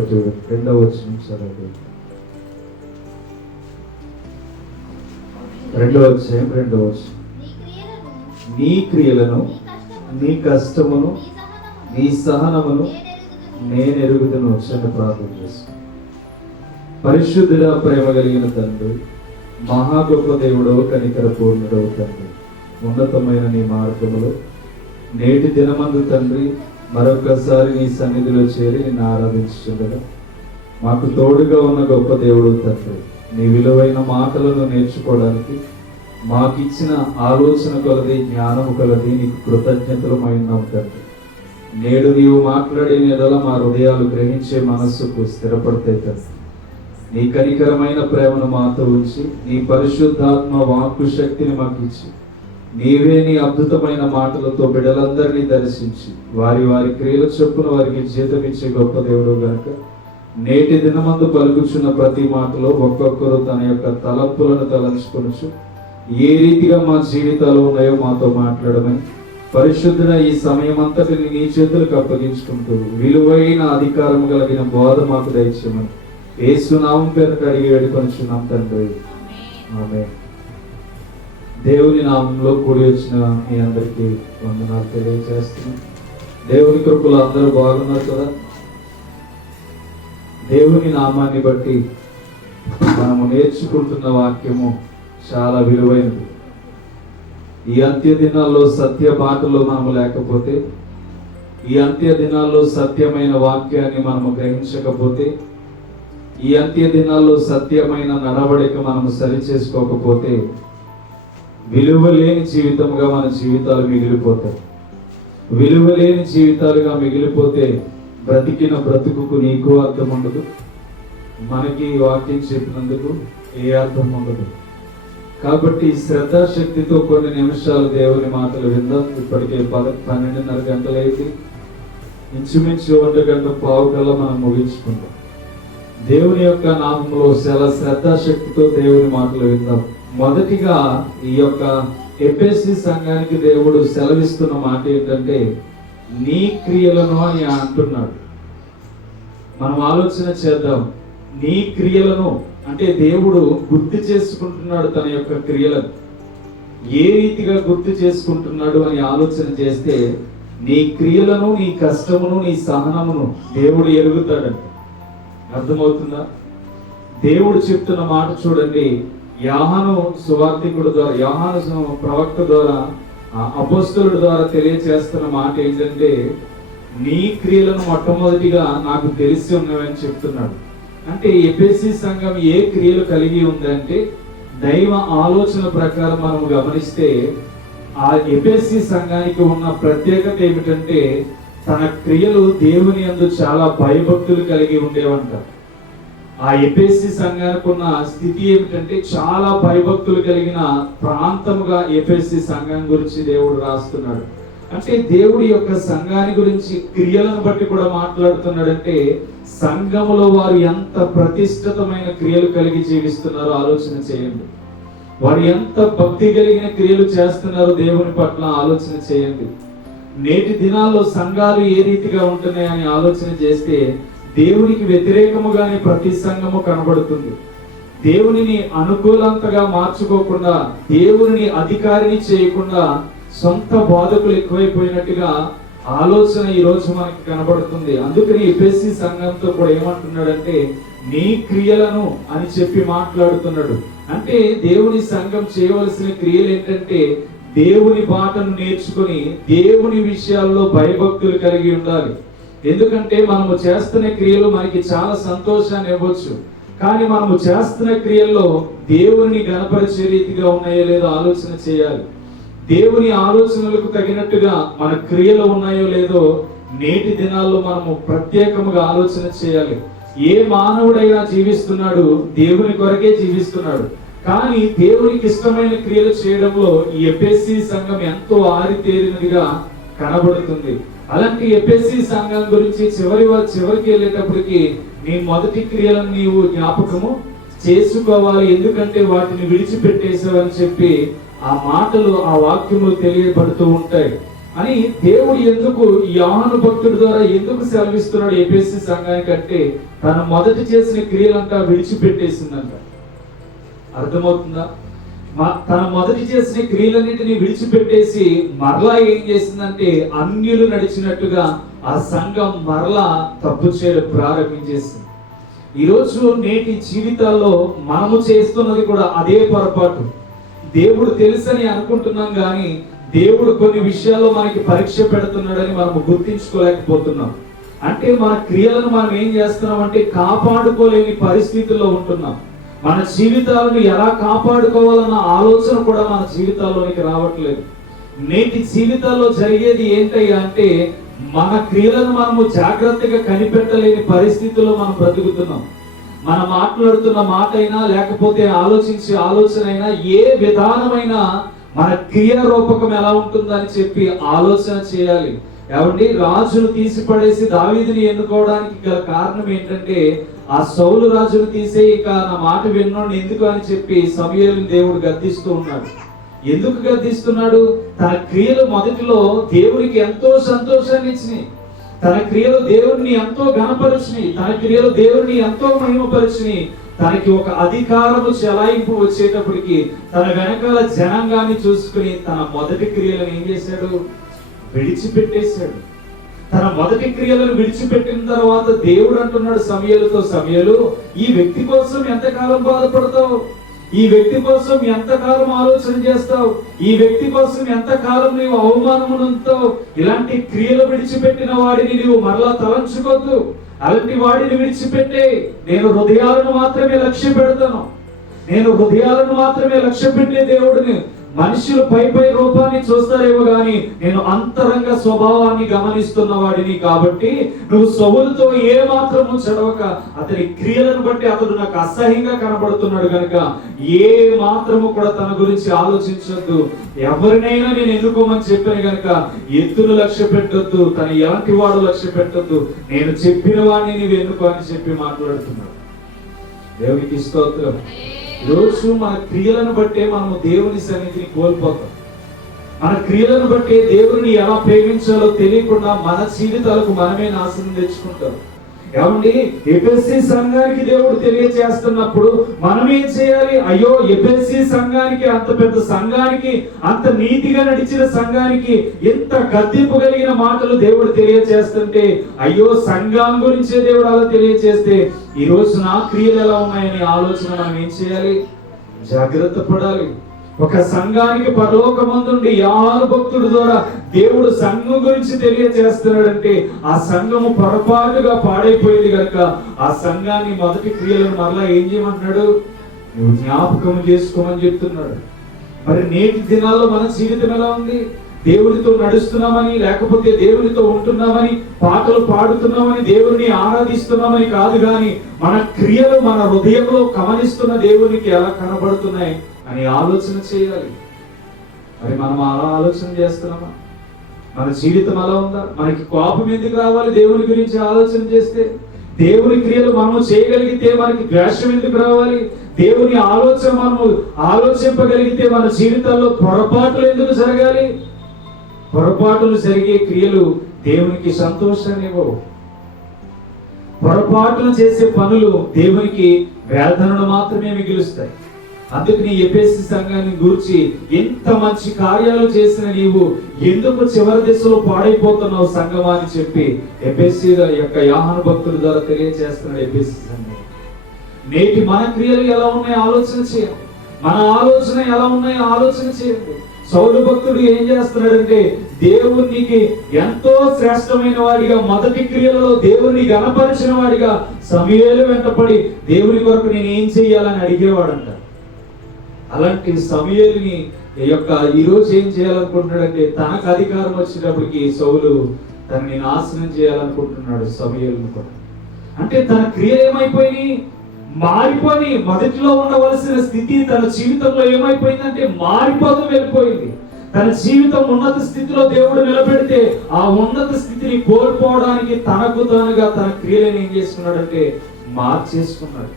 రెండవ వచనం చదవండి. 2వ అధ్యాయం 2వ వచనం. నీ క్రియలను, నీ కష్టమును, నీ సహనమును నేను ఎరుగుదును. చిన్న ప్రార్థన చేస్తాను. పరిశుద్ధుడ, ప్రేమ కలిగిన తండ్రి, మహా గొప్ప దేవుడో, కనికర పూర్ణుడో తండ్రి, ఉన్నతమైన నీ మార్గములో నేటి దినమందు తండ్రి మరొకసారి నీ సన్నిధిలో చేరి నిన్ను ఆరాధించుచుండగా మాకు తోడుగా ఉన్న గొప్ప దేవుడు తండ్రి, నీ విలువైన మాటలను నేర్చుకోవడానికి మాకిచ్చిన ఆలోచన కొలది, జ్ఞానము కొలది నీకు కృతజ్ఞతలమైనాం తండ్రి. నేడు నీవు మాట్లాడే ఎడల మా హృదయాలు గ్రహించే మనస్సుకు స్థిరపడతాయి తండ్రి. నీ కనికరమైన ప్రేమను మాతో ఉంచి, నీ పరిశుద్ధాత్మ వాక్కు శక్తిని మాకు ఇచ్చి, నీవే నీ అద్భుతమైన మాటలతో బిడ్డలందరినీ దర్శించి వారి వారి క్రియల చొప్పున వారికి జీతం ఇచ్చే గొప్ప దేవుడు గనుక నేటి దినమందు పలుకుచున్న ప్రతి మాటలో ఒక్కొక్కరు తన యొక్క తలంపులను తలంచుకొనుచు ఏ రీతిగా మా జీవితాలు ఉన్నాయో మాతో మాట్లాడమని, పరిశుద్ధుడ ఈ సమయం అంతటిని నీ చేతులకు అప్పగించుకుంటూ విలువైన అధికారం కలిగిన బోధ మాకు దయచేయమని యేసు నామం పేరుట అడిగి వేడుకొనిచున్నాం తండ్రి, ఆమేన్. దేవుని నామంలో కూడి వచ్చిన మీ అందరికీ వందనాలు తెలియజేస్తున్నాం. దేవుని కృపలో అందరూ బాగున్నారు కదా? దేవుని నామాన్ని బట్టి మనము నేర్చుకుంటున్న వాక్యము చాలా విలువైనది. ఈ అంత్య దినాల్లో సత్య మాటలో మనము లేకపోతే, ఈ అంత్య దినాల్లో సత్యమైన వాక్యాన్ని మనము గ్రహించకపోతే, ఈ అంత్య దినాల్లో సత్యమైన నడవడిక మనము సరి చేసుకోకపోతే విలువలేని జీవితంగా మన జీవితాలు మిగిలిపోతాయి. విలువలేని జీవితాలుగా మిగిలిపోతే బ్రతికిన బ్రతుకుకు నీకు అర్థం ఉండదు, మనకి వాక్యం చెప్పినందుకు ఏ అర్థం ఉండదు. కాబట్టి శ్రద్ధాశక్తితో కొన్ని నిమిషాలు దేవుని మాటలు విందాం. ఇప్పటికే 12:30 గంటలైతే ఇంచుమించు 1 గంట పావు కల్లా మనం ముగించుకుంటాం. దేవుని యొక్క నామంలో చాలా శ్రద్ధాశక్తితో దేవుని మాటలు విందాం. మొదటిగా ఈ యొక్క ఎఫెసీ సంఘానికి దేవుడు సెలవిస్తున్న మాట ఏంటంటే నీ క్రియలను అని అంటున్నాడు. మనం ఆలోచన చేద్దాం. నీ క్రియలను అంటే దేవుడు గుర్తు చేసుకుంటున్నాడు తన యొక్క క్రియలను. ఏ రీతిగా గుర్తు చేసుకుంటున్నాడు అని ఆలోచన చేస్తే నీ క్రియలను, నీ కష్టమును, నీ సహనమును దేవుడు ఎరుగుతాడంట. అర్థమవుతుందా? దేవుడు చెప్తున్న మాట చూడండి. యోహాను సువార్తికుడు ద్వారా, యోహాను ప్రవక్త ద్వారా, అపోస్తలుడి ద్వారా తెలియచేస్తున్న మాట ఏంటంటే నీ క్రియలను మొట్టమొదటిగా నాకు తెలిసి ఉన్నవని చెప్తున్నాడు. అంటే ఎఫెసీ సంఘం ఏ క్రియలు కలిగి ఉందంటే దైవ ఆలోచన ప్రకారం మనం గమనిస్తే ఆ ఎఫెసీ సంఘానికి ఉన్న ప్రత్యేకత ఏమిటంటే తన క్రియలు దేవుని యందు చాలా భయభక్తులు కలిగి ఉండేవంట. ఆ ఎఫెసీ సంఘానికి ఉన్న స్థితి ఏమిటంటే చాలా భయభక్తులు కలిగిన ప్రాంతముగా ఎఫెసీ సంఘం గురించి దేవుడు రాస్తున్నాడు. అంటే దేవుడి యొక్క సంఘాన్ని గురించి క్రియలను బట్టి కూడా మాట్లాడుతున్నాడంటే సంఘములో వారు ఎంత ప్రతిష్ఠితమైన క్రియలు కలిగి జీవిస్తున్నారో ఆలోచన చేయండి. వారు ఎంత భక్తి కలిగిన క్రియలు చేస్తున్నారో దేవుని పట్ల ఆలోచన చేయండి. నేటి దినాల్లో సంఘాలు ఏ రీతిగా ఉంటున్నాయని ఆలోచన చేస్తే దేవునికి వ్యతిరేకముగానే ప్రతి సంఘము కనబడుతుంది. దేవునిని అనుకూలంతగా మార్చుకోకుండా, దేవుని అధికారిని చేయకుండా సొంత బోధకులు ఎక్కువైపోయినట్టుగా ఆలోచన ఈ రోజు మనకి కనబడుతుంది. అందుకని ఎఫెసీ సంఘంతో కూడా ఏమంటున్నాడంటే నీ క్రియలను అని చెప్పి మాట్లాడుతున్నాడు. అంటే దేవుని సంఘం చేయవలసిన క్రియలు ఏంటంటే దేవుని బాటను నేర్చుకుని దేవుని విషయాల్లో భయభక్తులు కలిగి ఉండాలి. ఎందుకంటే మనము చేస్తున్న క్రియలు మనకి చాలా సంతోషాన్ని ఇవ్వచ్చు, కానీ మనము చేస్తున్న క్రియల్లో దేవుని గణపరిచే రీతిగా ఉన్నాయో లేదో ఆలోచన చేయాలి. దేవుని ఆలోచనలకు తగినట్టుగా మన క్రియలు ఉన్నాయో లేదో నేటి దినాల్లో మనము ప్రత్యేకముగా ఆలోచన చేయాలి. ఏ మానవుడైనా జీవిస్తున్నాడు దేవుని కొరకే జీవిస్తున్నాడు, కానీ దేవునికి ఇష్టమైన క్రియలు చేయడంలో ఈ ఎఫెసీ సంఘం ఎంతో ఆరితేరినదిగా కనబడుతుంది. అలాంటి ఎఫెసీ సంఘం గురించి చివరికి వెళ్ళేటప్పటికి నీ మొదటి క్రియలను నీవు జ్ఞాపకము చేసుకోవాలి, ఎందుకంటే వాటిని విడిచిపెట్టేసావని చెప్పి ఆ మాటలు, ఆ వాక్యములు తెలియబడుతూ ఉంటాయి. అని దేవుడు ఎందుకు యోహాను భక్తుడి ద్వారా ఎందుకు సెలవిస్తున్నాడు ఎఫెసీ సంఘానికి అంటే తన మొదటి చేసిన క్రియలంతా విడిచిపెట్టేసిందంట. అర్థమవుతుందా? తన మొదటి చేసిన క్రియలన్నింటినీ విడిచిపెట్టేసి మరలా ఏం చేసిందంటే అన్యులు నడిచినట్టుగా ఆ సంఘం మరలా తప్పు చేయడం ప్రారంభించేసింది. ఈరోజు నేటి జీవితాల్లో మనము చేస్తున్నది కూడా అదే పొరపాటు. దేవుడు తెలుసని అనుకుంటున్నాం కానీ దేవుడు కొన్ని విషయాల్లో మనకి పరీక్ష పెడుతున్నాడని మనము గుర్తించుకోలేకపోతున్నాం. అంటే మన క్రియలను మనం ఏం చేస్తున్నాం అంటే కాపాడుకోలేని పరిస్థితుల్లో ఉంటున్నాం. మన జీవితాలను ఎలా కాపాడుకోవాలన్న ఆలోచన కూడా మన జీవితాల్లోనికి రావట్లేదు. నేటి జీవితాల్లో జరిగేది ఏంటయ్యా అంటే మన క్రియలను మనము జాగ్రత్తగా కనిపెట్టలేని పరిస్థితుల్లో మనం బ్రతుకుతున్నాం. మనం మాట్లాడుతున్న మాట అయినా లేకపోతే ఆలోచించే ఆలోచన అయినా ఏ విధానమైన మన క్రియారూపకం ఎలా ఉంటుందని చెప్పి ఆలోచన చేయాలి. ఏమండి, రాజును తీసి పడేసి దావీదుని ఎన్నుకోవడానికి గల కారణం ఏంటంటే ఆ సౌలు రాజును తీసే ఇక నా మాట విన్నోండి ఎందుకు అని చెప్పి సమూయేలుని దేవుడు గద్దిస్తూ ఉన్నాడు. ఎందుకు గద్దిస్తున్నాడు? తన క్రియలు మొదటిలో దేవునికి ఎంతో సంతోషాన్ని ఇచ్చినాయి. తన క్రియలు దేవుడిని ఎంతో ఘనపరిచినాయి. తన క్రియలు దేవుడిని ఎంతో మహిమపరిచినాయి. తనకి ఒక అధికారము చెలాయింపు వచ్చేటప్పటికి తన వెనకాల జనాంగాన్ని చూసుకుని తన మొదటి క్రియలను ఏం చేశాడు? విడిచిపెట్టేశాడు. తన మొదటి క్రియలను విడిచిపెట్టిన తర్వాత దేవుడు అంటున్నాడు సమూయేలుతో, సమూయేలు ఈ వ్యక్తి కోసం ఎంతకాలం బాధపడతావు? ఈ వ్యక్తి కోసం ఎంతకాలం ఆలోచన చేస్తావు? ఈ వ్యక్తి కోసం ఎంతకాలం నీవు అవమానమునంతావు? ఇలాంటి క్రియలు విడిచిపెట్టిన వాడిని నీవు మరలా తలంచుకోద్దు. అలాంటి వాడిని విడిచిపెట్టే నేను హృదయాలను మాత్రమే లక్ష్య పెడతాను. నేను హృదయాలను మాత్రమే లక్ష్య పెట్టే దేవుడిని. మనుషులు పై రూపాన్ని చూస్తారేమో గాని నేను అంతరంగ స్వభావాన్ని గమనిస్తున్న వాడిని. కాబట్టి నువ్వు సౌలుతో ఏ మాత్రము చదవక అతని క్రియలను బట్టి అతడు నాకు అసహ్యంగా కనబడుతున్నాడు కనుక ఏ మాత్రము కూడా తన గురించి ఆలోచించొద్దు. ఎవరినైనా నేను ఎన్నుకోమని చెప్పాను కనుక ఎత్తును లక్ష్య పెట్టొద్దు, తన ఎలాంటి వాడు లక్ష్య పెట్టొద్దు, నేను చెప్పిన వాడిని నీవు ఎన్నుకో అని చెప్పి మాట్లాడుతున్నాడు. దేవునికి స్తోత్రం. రోజు మన క్రియలను బట్టే మనము దేవుని సన్నిధిని కోల్పోతాం. మన క్రియలను బట్టే దేవుని ఎలా ప్రేమించాలో తెలియకుండా మన జీవితాలకు మనమే నాశనం తెచ్చుకుంటాం. ఏమండి, ఎఫెసీ సంఘానికి దేవుడు తెలియజేస్తున్నప్పుడు మనం ఏం చేయాలి? అయ్యో, ఎఫెసీ సంఘానికి, అంత పెద్ద సంఘానికి, అంత నీతిగా నడిచిన సంఘానికి ఎంత గద్దింపు కలిగిన మాటలు దేవుడు తెలియజేస్తుంటే, అయ్యో సంఘం గురించే దేవుడు అలా తెలియజేస్తే ఈ రోజు నా క్రియలు ఎలా ఉన్నాయనే ఆలోచన మనం ఏం చేయాలి? జాగ్రత్త పడాలి. ఒక సంఘానికి పరలోకమందుండి యోహాను భక్తుడి ద్వారా దేవుడు సంఘం గురించి తెలియజేస్తున్నాడంటే ఆ సంఘము పొరపాటుగా పాడైపోయింది కనుక ఆ సంఘాన్ని మొదటి క్రియలను మరలా ఏం చేయమంటున్నాడు? నువ్వు జ్ఞాపకం చేసుకోమని చెప్తున్నాడు. మరి నేటి దినాల్లో మన జీవితం ఎలా ఉంది? దేవునితో నడుస్తున్నామని, లేకపోతే దేవునితో ఉంటున్నామని, పాటలు పాడుతున్నామని, దేవుని ఆరాధిస్తున్నామని కాదు కానీ మన క్రియలు మన హృదయంలో గమనిస్తున్న దేవునికి ఎలా కనబడుతున్నాయి అని ఆలోచన చేయాలి. మరి మనం అలా ఆలోచన చేస్తున్నామా? మన జీవితం అలా ఉందా? మనకి కోపం ఎందుకు రావాలి దేవుని గురించి ఆలోచన చేస్తే? దేవుని క్రియలు మనము చేయగలిగితే మనకి ద్వేషం ఎందుకు రావాలి? దేవుని ఆలోచన మనము ఆలోచింపగలిగితే మన జీవితాల్లో పొరపాట్లు ఎందుకు జరగాలి? పొరపాటులు జరిగే క్రియలు దేవునికి సంతోషాన్ని ఇవ్వవు. పొరపాటులు చేసే పనులు దేవునికి వేదనను మాత్రమే మిగులుస్తాయి. అందుకని ఎఫెసీ సంఘాన్ని గూర్చి ఎంత మంచి కార్యాలు చేసిన నీవు ఎందుకు చివరి దశలో పాడైపోతున్నావు సంఘమా అని చెప్పి ఎఫెసీ యొక్క యోహాను భక్తుల ద్వారా తెలియజేస్తున్నాడు ఎఫెసీ సంఘం. నేటి మన క్రియలు ఎలా ఉన్నాయో ఆలోచన చేయండి. మన ఆలోచన ఎలా ఉన్నాయో ఆలోచన చేయండి. సౌలు భక్తుడు ఏం చేస్తున్నాడంటే దేవునికి ఎంతో శ్రేష్టమైన వాడిగా, మొదటి క్రియలలో దేవుని గణపరిచిన వాడిగా సమూయేలు వెంటపడి దేవుని కొరకు నేను ఏం చెయ్యాలని అడిగేవాడంట. అలాంటి సమూయేలుని యొక్క ఈరోజు ఏం చేయాలనుకుంటున్నాడంటే తనకు అధికారం వచ్చేటప్పటికి సౌలు తనని నాశనం చేయాలనుకుంటున్నాడు సమూయేలుని కూడా. అంటే తన క్రియలు ఏమైపోయినాయి? మారిపోయి మొదటిలో ఉండవలసిన స్థితి తన జీవితంలో ఏమైపోయిందంటే మారిపోతూ వెళ్ళిపోయింది. తన జీవితం ఉన్నత స్థితిలో దేవుడు నిలబెడితే ఆ ఉన్నత స్థితిని కోల్పోవడానికి తనకు తానుగా తన క్రియలను ఏం చేసుకున్నాడంటే మార్చేసుకున్నాడు.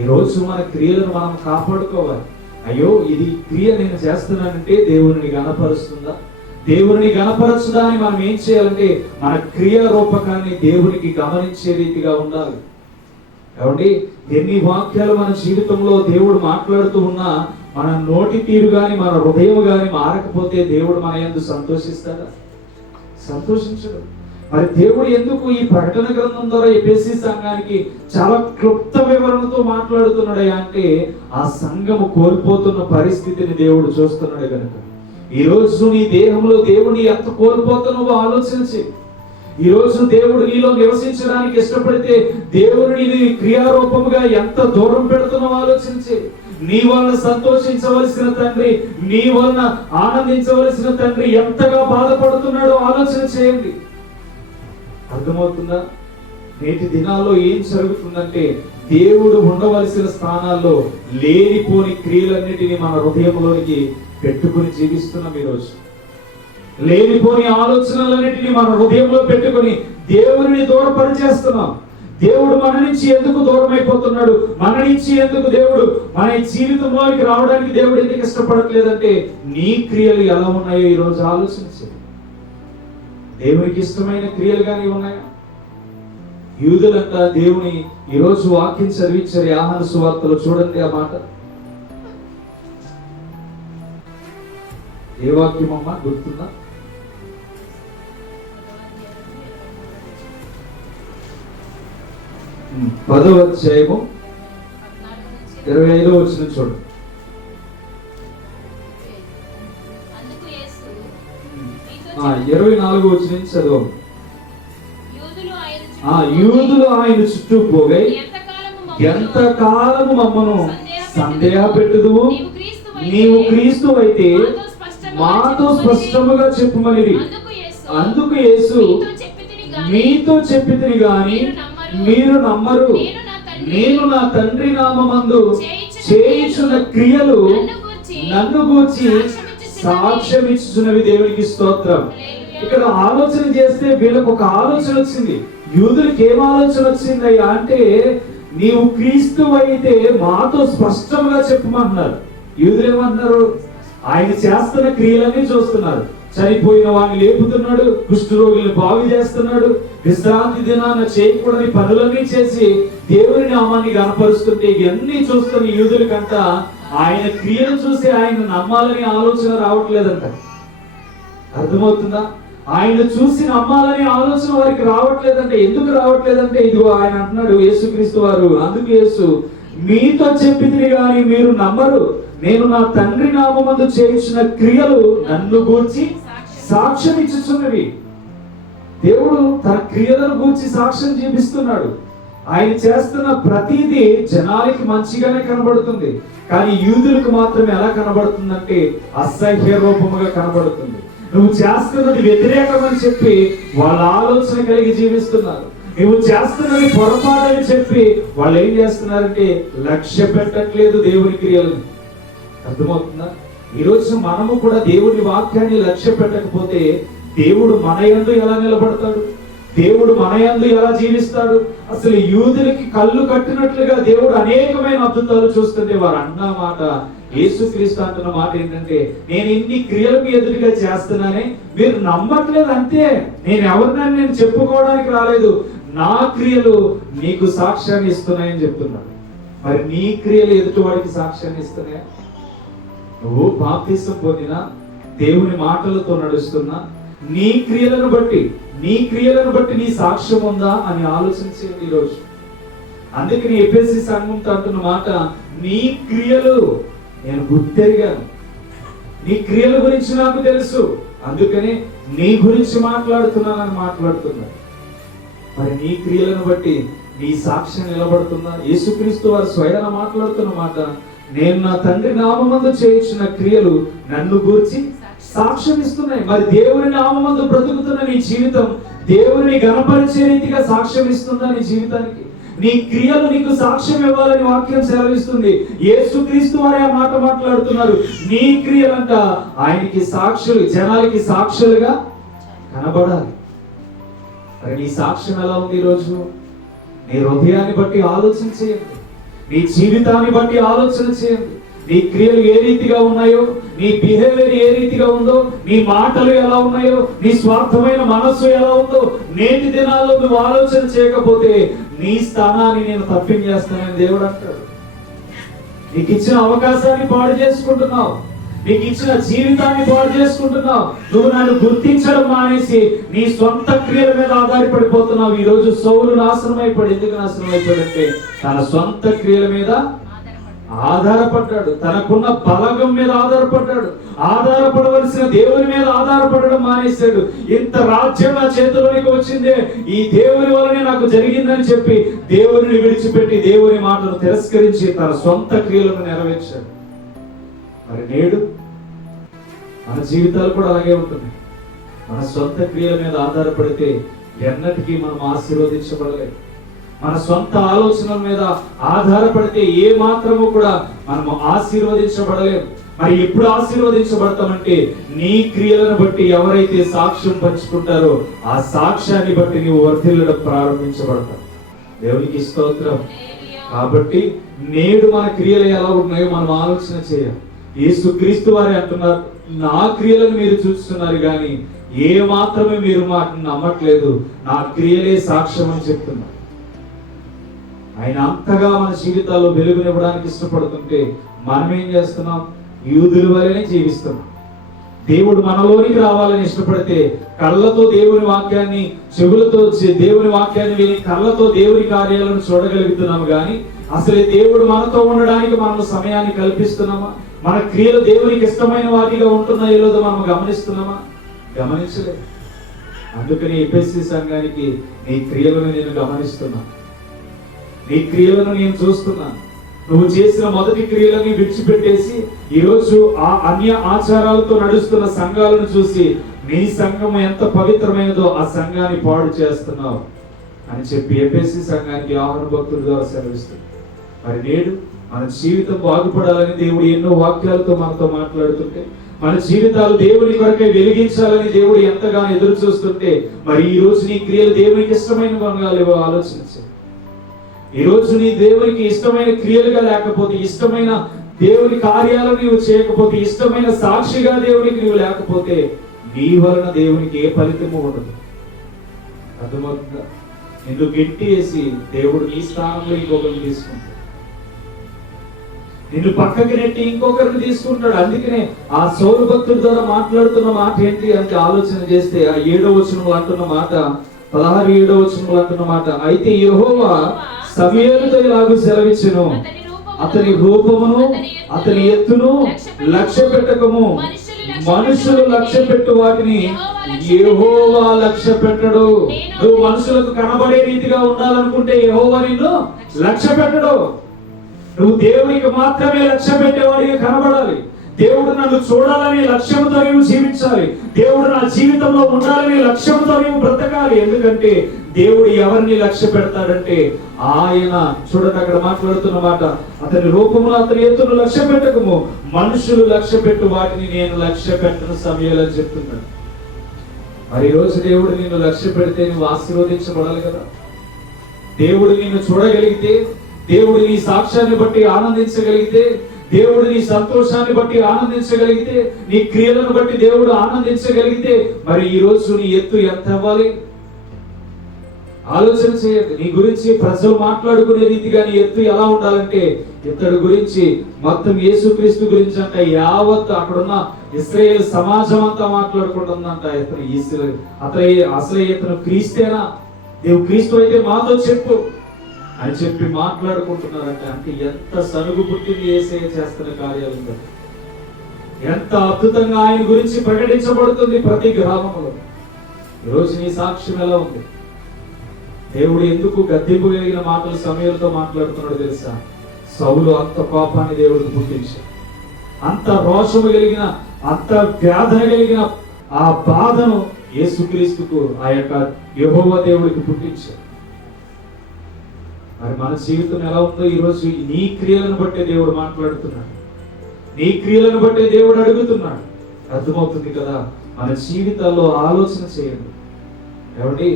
ఈరోజు మన క్రియలను మనం కాపాడుకోవాలి. అయ్యో, ఇది క్రియ నేను చేస్తున్నానంటే దేవుని గణపరుస్తుందా? దేవుని గణపరచడాన్ని మనం ఏం చేయాలంటే మన క్రియారూపకాన్ని దేవునికి గమనించే రీతిగా ఉండాలి. కాబట్టి ఎన్ని వాక్యాలు మన జీవితంలో దేవుడు మాట్లాడుతూ ఉన్నా మన నోటి తీరు గాని మన హృదయం గాని మారకపోతే దేవుడు మన యందు సంతోషిస్తాడా? సంతోషించడు. మరి దేవుడు ఎందుకు ఈ ప్రకటన గ్రంథం ద్వారా ఎఫెసీ సంఘానికి చాలా క్లుప్త వివరణతో మాట్లాడుతున్నాడు అంటే ఆ సంఘము కోల్పోతున్న పరిస్థితిని దేవుడు చూస్తున్నాడు కనుక. ఈ రోజు నీ దేహంలో దేవుని ఎంత కోల్పోతున్నావో ఆలోచించి, ఈ రోజు దేవుడు నీలో నివసించడానికి ఇష్టపడితే దేవుడిని నీ క్రియారూపముగా ఎంత దూరం పెడుతున్నావో ఆలోచించి, నీ వలన సంతోషించవలసిన తండ్రి, నీ వలన ఆనందించవలసిన తండ్రి ఎంతగా బాధపడుతున్నాడో ఆలోచన చేయండి. అర్థమవుతుందా? నేటి దినాల్లో ఏం జరుగుతుందంటే దేవుడు ఉండవలసిన స్థానాల్లో లేనిపోని క్రియలన్నిటినీ మన హృదయంలోనికి పెట్టుకుని జీవిస్తున్నాం. ఈరోజు లేనిపోని ఆలోచనలన్నిటినీ మన హృదయంలో పెట్టుకుని దేవుడిని దూరపరిచేస్తున్నాం. దేవుడు మన నుంచి ఎందుకు దూరం అయిపోతున్నాడు? మన నుంచి ఎందుకు దేవుడు మన జీవితంలోకి రావడానికి దేవుడు ఎందుకు ఇష్టపడట్లేదంటే నీ క్రియలు ఎలా ఉన్నాయో ఈరోజు ఆలోచించు. దేవునికి ఇష్టమైన క్రియలు కానీ ఉన్నాయా? యూదులంట దేవుని ఈరోజు వాక్యం చదివించారు యోహాను సువార్తలో. చూడండి ఆ మాట. ఏ వాక్యం అమ్మా గుర్తుందా? పదవ అధ్యాయము 25వ వచనం చూడండి. ఆ 24వ వచనం చదువు. యూదులు ఆయన చుట్టూ పోగై ఎంతకాలము మమ్మను సందేహ పెట్టుదువు, నీవు క్రీస్తు అయితే మాతో స్పష్టముగా చెప్పుమనిరి. అందుకు యేసు మీతో చెప్పితిని గాని మీరు నమ్మరు. నేను నా తండ్రి నామమందు చేయుచున్న క్రియలు నన్ను గూర్చి సాక్ష్యం ఇచ్చుచున్నవి. దేవునికి స్తోత్రం. ఇక్కడ ఆలోచన చేస్తే వీళ్ళకు ఒక ఆలోచన వచ్చింది. యూదులకు ఏం ఆలోచన వచ్చిందయ్యా అంటే నీవు క్రీస్తు అయితే మాతో స్పష్టంగా చెప్పమంటున్నారు. యూదులు ఏమంటున్నారు? ఆయన చేస్తున్న క్రియలన్నీ చూస్తున్నారు. చనిపోయిన వాడిని లేపుతున్నాడు, కుష్ఠరోగుల్ని బాగు చేస్తున్నాడు, విశ్రాంతి దినాన చేయకూడని పనులన్నీ చేసి దేవుని నామాన్ని కనపరుస్తుంటే ఇవన్నీ చూస్తున్న యూదులకంట ఆయన క్రియలు చూసి ఆయన నమ్మాలని ఆలోచన రావట్లేదంట. అర్థమవుతుందా? ఆయన చూసి నమ్మాలని ఆలోచన వారికి రావట్లేదంటే ఎందుకు రావట్లేదంటే ఇదిగో ఆయన అంటున్నాడు యేసుక్రీస్తు వారు. అందుకు యేసు మీతో చెప్పితిని గాని మీరు నమ్మరు. నేను నా తండ్రి నామమందు చేయించిన క్రియలు నన్ను గూర్చి సాక్ష్యం ఇచ్చుచున్నవి. దేవుడు తన క్రియలను గూర్చి సాక్ష్యం చూపిస్తున్నాడు. ఆయన చేస్తున్న ప్రతిదీ జనాలకి మంచిగానే కనబడుతుంది, కానీ యూదులకు మాత్రం ఎలా కనబడుతుందంటే అసహ్య రూపముగా కనబడుతుంది. నువ్వు చేస్తున్నది వ్యతిరేకమని చెప్పి వాళ్ళ ఆలోచన కలిగి జీవిస్తున్నారు. నువ్వు చేస్తున్నది పొరపాటని చెప్పి వాళ్ళు ఏం చేస్తున్నారంటే లక్ష్య పెట్టట్లేదు దేవుని క్రియలను. అర్థమవుతుందా? ఈరోజు మనము కూడా దేవుని వాక్యాన్ని లక్ష్య పెట్టకపోతే దేవుడు మన యందు ఎలా నిలబడతాడు? దేవుడు మన యందు ఎలా జీవిస్తాడు? అసలు యూదులకి కళ్ళు కట్టినట్లుగా దేవుడు అనేకమైన అద్భుతాలు చూస్తుంటే వారు అన్న మాట, యేసుక్రీస్తు అంటున్న మాట ఏంటంటే నేను ఇన్ని క్రియలకు ఎదురుగా చేస్తున్నానే మీరు నమ్మట్లేదు అంతే. నేను ఎవరినని నేను చెప్పుకోవడానికి రాలేదు, నా క్రియలు నీకు సాక్ష్యాన్ని ఇస్తున్నాయని చెప్తున్నాడు. మరి నీ క్రియలు ఎదుటివాడికి సాక్ష్యాన్ని ఇస్తున్నాయా? నువ్వు బాప్తిసం పొందినా, దేవుని మాటలతో నడుస్తున్నా, నీ క్రియలను బట్టి నీ సాక్ష్యం ఉందా అని ఆలోచించేది ఈరోజు. అందుకని ఎఫెసీ సంఘంతో అంటున్న మాట, నీ క్రియలు నేను గుర్తెరిగాను, నీ క్రియల గురించి నాకు తెలుసు, అందుకని నీ గురించి మాట్లాడుతున్నానని మాట్లాడుతున్నాను. మరి నీ క్రియలను బట్టి నీ సాక్ష్యం నిలబడుతుందా? యేసుక్రీస్తు వారు స్వయాన మాట్లాడుతున్న మాట, నేను నా తండ్రి నామమందు చేయించిన క్రియలు నన్ను గూర్చి సాక్ష్యం ఇస్తున్నాయి. మరి దేవుని నామమందు బ్రతుకుతున్న నీ జీవితం దేవుని గణపరిచే రీతిగా సాక్ష్యం ఇస్తుందా? నీ జీవితానికి నీ క్రియలు నీకు సాక్ష్యం ఇవ్వాలని వాక్యం సెలవిస్తుంది. యేసుక్రీస్తు వారే ఆ మాట మాట్లాడుతున్నారు. నీ క్రియలంట ఆయనకి సాక్షులు, జనాలకి సాక్షులుగా కనబడాలి. మరి నీ సాక్ష్యం ఎలా ఉంది ఈరోజు? నీ హృదయాన్ని బట్టి ఆలోచన చేయండి, నీ జీవితాన్ని బట్టి ఆలోచన చేయండి, నీ క్రియలు ఏ రీతిగా ఉన్నాయో, నీ బిహేవియర్ ఏ రీతిగా ఉందో, నీ మాటలు ఎలా ఉన్నాయో, నీ స్వార్థమైన మనస్సు ఎలా ఉందో నేటి దినాల్లో నువ్వు ఆలోచన చేయకపోతే నీ స్థానాన్ని నేను తప్పించేస్తానని దేవుడు అంటాడు. నీకు ఇచ్చిన అవకాశాన్ని పాడు చేసుకుంటున్నావు, నీకు ఇచ్చిన జీవితాన్ని పాడు చేసుకుంటున్నావు. నువ్వు నన్ను గుర్తించడం మానేసి నీ సొంత క్రియల మీద ఆధారపడిపోతున్నావు. ఈ రోజు సౌలు నాశనం అయిపోయాడు. ఎందుకు నాశనం అయిపోయాడంటే తన సొంత క్రియల మీద ఆధారపడ్డాడు, తనకున్న బలగం మీద ఆధారపడ్డాడు. ఆధారపడవలసిన దేవుని మీద ఆధారపడడం మానేశాడు. ఇంత రాజ్యం నా చేతిలోనికి వచ్చిందే, ఈ దేవుని వల్లనే నాకు జరిగిందని చెప్పి దేవుని విడిచిపెట్టి దేవుని మాటను తిరస్కరించి తన సొంత క్రియలను నెరవేర్చాడు. మరి నేడు మన జీవితాలు కూడా అలాగే ఉంటుంది. మన సొంత క్రియల మీద ఆధారపడితే ఎన్నటికీ మనం ఆశీర్వదించబడలేదు. మన సొంత ఆలోచనల మీద ఆధారపడితే ఏ మాత్రము కూడా మనము ఆశీర్వదించబడలేము. మరి ఎప్పుడు ఆశీర్వదించబడతామంటే నీ క్రియలను బట్టి ఎవరైతే సాక్ష్యం పంచుకుంటారో ఆ సాక్ష్యాన్ని బట్టి నీవు వర్ధిల్లడం ప్రారంభించబడతావు. దేవునికి స్తోత్రం. కాబట్టి నేడు మన క్రియలు ఎలా ఉన్నాయో మనం ఆలోచన చేయాలి. యేసుక్రీస్తు వారే అంటున్నారు, నా క్రియలను మీరు చూస్తున్నారు కానీ ఏ మాత్రమే మీరు మాటను నమ్మట్లేదు, నా క్రియలే సాక్ష్యం అని చెప్తున్నారు. ఆయన అంతగా మన జీవితాల్లో వెలుగునివ్వడానికి ఇష్టపడుతుంటే మనం ఏం చేస్తున్నాం? యూదుల వలెనే జీవిస్తున్నాం. దేవుడు మనలోనికి రావాలని ఇష్టపడితే కళ్ళతో దేవుని వాక్యాన్ని, చెవులతో దేవుని వాక్యాన్ని విని కళ్ళతో దేవుని కార్యాలను చూడగలుగుతున్నాము కానీ అసలు దేవుడు మనతో ఉండడానికి మనం సమయాన్ని కల్పిస్తున్నామా? మన క్రియలు దేవునికి ఇష్టమైన వాటిగా ఉంటున్నాయో లేదో మనం గమనిస్తున్నామా? గమనించలేదు. అందుకని ఎఫెసీ సంఘానికి నీ క్రియలను నేను గమనిస్తున్నాను, నీ క్రియలను నేను చూస్తున్నాను. నువ్వు చేసిన మొదటి క్రియలని విడిచిపెట్టేసి ఈరోజు ఆ అన్య ఆచారాలతో నడుస్తున్న సంఘాలను చూసి నీ సంఘం ఎంత పవిత్రమైనదో ఆ సంఘాన్ని పాడు చేస్తున్నావు అని చెప్పి ఎఫెసీ సంఘానికి యోహాను భక్తుల ద్వారా సెలవిస్తుంది. మరి నేడు మన జీవితం బాగుపడాలని దేవుడు ఎన్నో వాక్యాలతో మనతో మాట్లాడుతుంటే, మన జీవితాలు దేవుని కొరకే వెలిగించాలని దేవుడు ఎంతగానో ఎదురు చూస్తుంటే, మరి ఈ రోజు నీ క్రియలు దేవునికి ఇష్టమైనవిగా లేవో ఆలోచించు. ఈ రోజు నీ దేవునికి ఇష్టమైన క్రియలుగా లేకపోతే, ఇష్టమైన దేవుని కార్యాలను నీవు చేయకపోతే, ఇష్టమైన సాక్షిగా దేవునికి నీవు లేకపోతే నీ వలన దేవునికి ఏ ఫలితము ఉండదు. అర్థమవుతుందా? నిన్ను గెట్టి వేసి దేవుడు నీ స్థానంలో ఇంకొకరిని తీసుకుంటాడు, నిన్ను పక్కకి నెట్టి ఇంకొకరిని తీసుకుంటాడు. అందుకనే ఆ సౌలు భక్తుడి ద్వారా మాట్లాడుతున్న మాట ఏంటి అంటే ఆలోచన చేస్తే ఆ 7వ వచనంలో అంటున్న మాట, 16-7వ వచనంలో అంటున్న మాట, అయితే యెహోవా సమూయేలుతో ఇలాగూ సెలవిచ్చెను, అతని రూపమును అతని ఎత్తును లక్ష్య పెట్టకము, మనుషులు లక్ష్య పెట్టు వాటిని యెహోవా లక్ష్య పెట్టడు. నువ్వు మనుషులకు కనబడే రీతిగా ఉండాలనుకుంటే యెహోవా నిన్ను లక్ష్య పెట్టడు. నువ్వు దేవునికి మాత్రమే లక్ష్య పెట్టేవాడిగా కనబడాలి. దేవుడు నన్ను చూడాలని లక్ష్యంతో నీవు జీవించాలి. దేవుడు నా జీవితంలో ఉండాలని లక్ష్యంతో నీవు బ్రతకాలి. ఎందుకంటే దేవుడు ఎవరిని లక్ష్య పెడతాడంటే ఆయన, చూడండి అక్కడ మాట్లాడుతున్న మాట, అతని రూపమును అతని ఎత్తును లక్ష్య పెట్టకము, మనుషులు లక్ష్య పెట్టు వాటిని నేను లక్ష్య పెట్టను సమయాలు అని చెప్తున్నాడు. మరి ఈ రోజు దేవుడు నిన్ను లక్ష్య పెడితే నువ్వు ఆశీర్వదించబడాలి కదా. దేవుడు నిన్ను చూడగలిగితే, దేవుడు నీ సాక్ష్యాన్ని బట్టి ఆనందించగలిగితే, దేవుడు నీ సంతోషాన్ని బట్టి ఆనందించగలిగితే, నీ క్రియలను బట్టి దేవుడు ఆనందించగలిగితే, మరి ఈ రోజు నీ ఎత్తు ఎంత అవ్వాలి? ఆలోచన చేయండి. నీ గురించి ప్రజలు మాట్లాడుకునే రీతిగా నీ ఎత్తు ఎలా ఉండాలంటే, ఇతడు గురించి మొత్తం యేసుక్రీస్తు గురించి అంట యావత్ అక్కడున్న ఇశ్రాయేలు సమాజం అంతా మాట్లాడుకుంటుందంట. అసలు ఇతను క్రీస్తేనా? నీవు క్రీస్తు అయితే మాతో చెప్పు అని చెప్పి మాట్లాడుకుంటున్నారంట. అంటే ఎంత సనుగు పుట్టింది యేసయ్య చేస్తున్న కార్యాలు, ఎంత అద్భుతంగా ఆయన గురించి ప్రకటించబడుతుంది ప్రతి గ్రామంలో. ఈరోజు నీ సాక్ష్యం ఎలా ఉంది? దేవుడు ఎందుకు గద్దెంపు కలిగిన మాటలు సమయంతో మాట్లాడుతున్నాడు తెలుసా? సౌలు అంత కోపాన్ని దేవుడికి పుట్టించాడు, అంత రోషము కలిగిన, అంత వేదన కలిగిన ఆ బాధను యేసుక్రీస్తుకు ఆ యొక్క యెహోవా దేవుడికి పుట్టించాడు. మరి మన జీవితం ఎలా ఉందో ఈరోజు నీ క్రియలను బట్టే దేవుడు మాట్లాడుతున్నాడు, నీ క్రియలను బట్టే దేవుడు అడుగుతున్నాడు. అర్థమవుతుంది కదా? మన జీవితాల్లో ఆలోచన చేయండి. ఏమండి,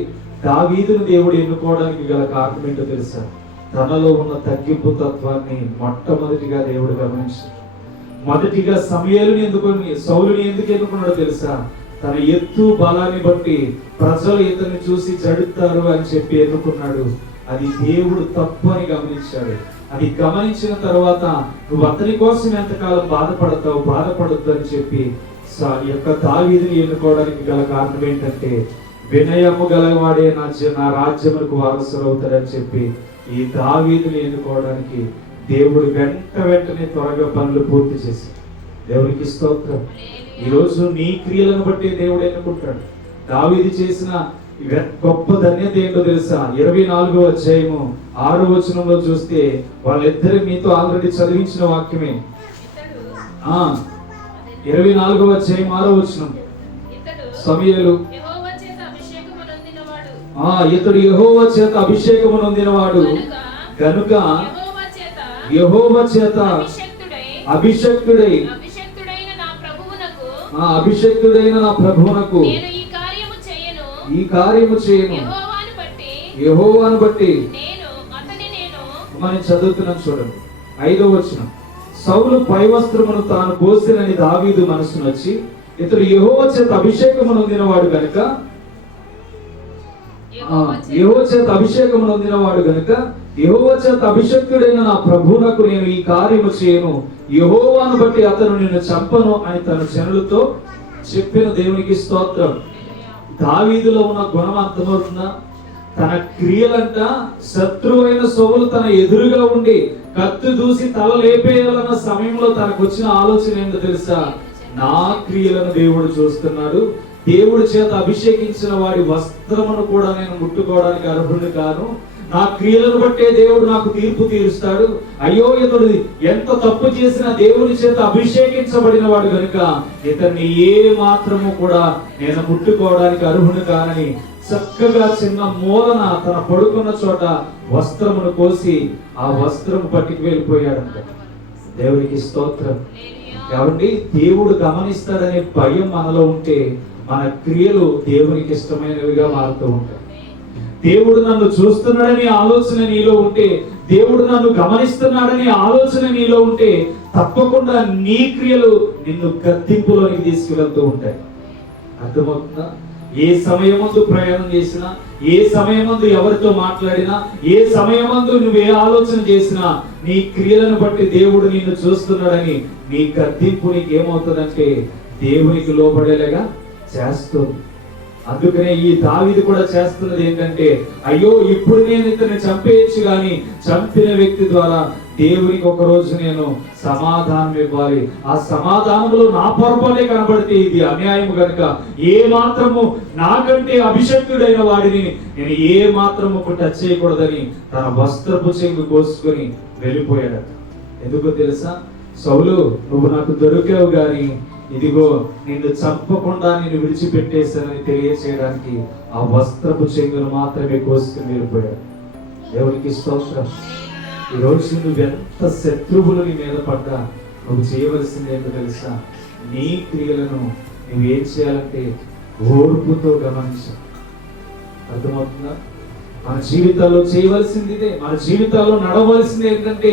దావీదును దేవుడు ఎన్నుకోవడానికి గల కారణం ఏంటో తెలుసా? తనలో ఉన్న తగ్గింపు తత్వాన్ని మొట్టమొదటిగా దేవుడు గమనించాడు. మొదటిగా సమూయేలుని సౌలుని ఎందుకు ఎన్నుకున్నాడో తెలుసా? తన ఎత్తు బలాన్ని బట్టి ప్రజలు ఇతన్ని చూసి జడుతారు అని చెప్పి ఎన్నుకున్నాడు. అది దేవుడు తప్పు అని గమనించాడు. అది గమనించిన తర్వాత నువ్వు అతని కోసం ఎంతకాలం బాధపడద్దు అని చెప్పి యొక్క దావీదుని ఎన్నుకోవడానికి గల కారణం ఏంటంటే, వినయము గలవాడే నా రాజ్యములకు వారసులు అవుతాడని చెప్పి ఈ దావీదుని ఎన్నుకోవడానికి దేవుడు వెంటనే త్వరగా పనులు పూర్తి చేసి, దేవునికి స్తోత్రం. ఈరోజు నీ క్రియలను బట్టి దేవుడు ఎన్నుకుంటాడు. దావీదు చేసిన గొప్ప ధన్యత ఏంటో తెలుసా? 24వ అధ్యాయము 6వ వచనంలో చూస్తే, వాళ్ళిద్దరు మీతో ఆల్రెడీ చదివించిన వాక్యమే. 24వ అధ్యాయం 6వ వచనం, సమూయేలు ఇతడు యెహోవా చేత అభిషేకము నొందినవాడు గనుక యెహోవా చేత అభిషక్తుడైన నా ప్రభువునకు ఈ కార్యము చేయను యెహోవాను బట్టి. మనం చదువుతున్నాం చూడండి 5వ వచనం. సౌలు పై వస్త్రమును తాను కోసినని దావీదు మనసును వచ్చి, ఇతడు యెహోవా చేత అభిషేకము నొందినవాడు గనుక యెహోవా చేత అభిషేకము నొందినవాడు గనుక యెహోవా చేత అభిషక్తుడైన నా ప్రభువునకు నేను ఈ కార్యము చేయను, యెహోవాను బట్టి అతను నిన్ను చంపను అని తన జనులతో చెప్పిన. దేవునికి స్తోత్రం. దావీదులో ఉన్న గుణం అర్థమవుతుందా? తన క్రియలంట శత్రువైన సౌలు తన ఎదురుగా ఉండి కత్తి దూసి తల లేపేయాలన్న సమయంలో తనకు వచ్చిన ఆలోచన ఏంటో తెలుసా? నా క్రియలను దేవుడు చూస్తున్నాడు, దేవుడి చేత అభిషేకించిన వాడి వస్త్రమును కూడా నేను ముట్టుకోవడానికి అర్హుడు కాను, నా క్రియలను బట్టే దేవుడు నాకు తీర్పు తీరుస్తాడు. అయ్యో, ఇతడు ఎంత తప్పు చేసినా దేవుని చేత అభిషేకించబడిన వాడు కనుక ఇతన్ని ఏ మాత్రము కూడా నేను ముట్టుకోవడానికి అర్హుడు కానని చక్కగా చిన్న మూలన తన పడుకున్న చోట వస్త్రమును కోసి ఆ వస్త్రము పట్టుకు వెళ్ళిపోయాడంట. దేవునికి స్తోత్రం. కాబట్టి దేవుడు గమనిస్తాడనే భయం మనలో ఉంటే మన క్రియలు దేవునికి ఇష్టమైనవిగా మారుతూ ఉంటాయి. దేవుడు నన్ను చూస్తున్నాడని ఆలోచన నీలో ఉంటే, దేవుడు నన్ను గమనిస్తున్నాడని ఆలోచన నీలో ఉంటే తప్పకుండా నీ క్రియలు నిన్ను గద్దింపులోనికి తీసుకువెళ్తూ ఉంటాయి. అర్థమవుతుందా? ఏ సమయమందు ప్రయాణం చేసినా, ఏ సమయమందు ఎవరితో మాట్లాడినా, ఏ సమయమందు నువ్వు ఏ ఆలోచన చేసినా నీ క్రియలను బట్టి దేవుడు నిన్ను చూస్తున్నాడని నీ గద్దింపు నీకు ఏమవుతుందంటే దేవునికి లోబడేలాగా చేస్తుంది. అందుకనే ఈ దావీదు కూడా చేస్తున్నది ఏంటంటే, అయ్యో ఇప్పుడు నేను ఇతన్ని చంపేయచ్చు కానీ చంపిన వ్యక్తి ద్వారా దేవునికి ఒక రోజు నేను సమాధానం ఇవ్వాలి. ఆ సమాధానంలో నా పొరపాటే కనబడితే ఇది అన్యాయం కనుక ఏ మాత్రము నాకంటే అభిషక్తుడైన వాడిని నేను ఏ మాత్రము టచ్ చేయకూడదని తన వస్త్రపు చెంగు కోసుకొని వెళ్ళిపోయాడు. ఎందుకో తెలుసా? సౌలు, నువ్వు నాకు దొరికావు గాని ఇదిగో నిన్ను చంపకుండా నేను విడిచిపెట్టేశానని తెలియచేయడానికి ఆ వస్త్రపు చెంగును మాత్రమే కోసుకుని వెళ్ళిపోయాడు. దేవునికి స్తోత్రం. ఈరోజు నువ్వెంత శత్రువులు నీ మీద పడ్డా నువ్వు చేయవలసింది ఏంటో తెలుసా? నీ క్రియలను నువ్వేం చేయాలంటే ఓర్పుతో గమనించాలి. అర్థమవుతుందా? మన జీవితాల్లో చేయవలసింది ఇదే. మన జీవితాల్లో నడవలసింది ఏంటంటే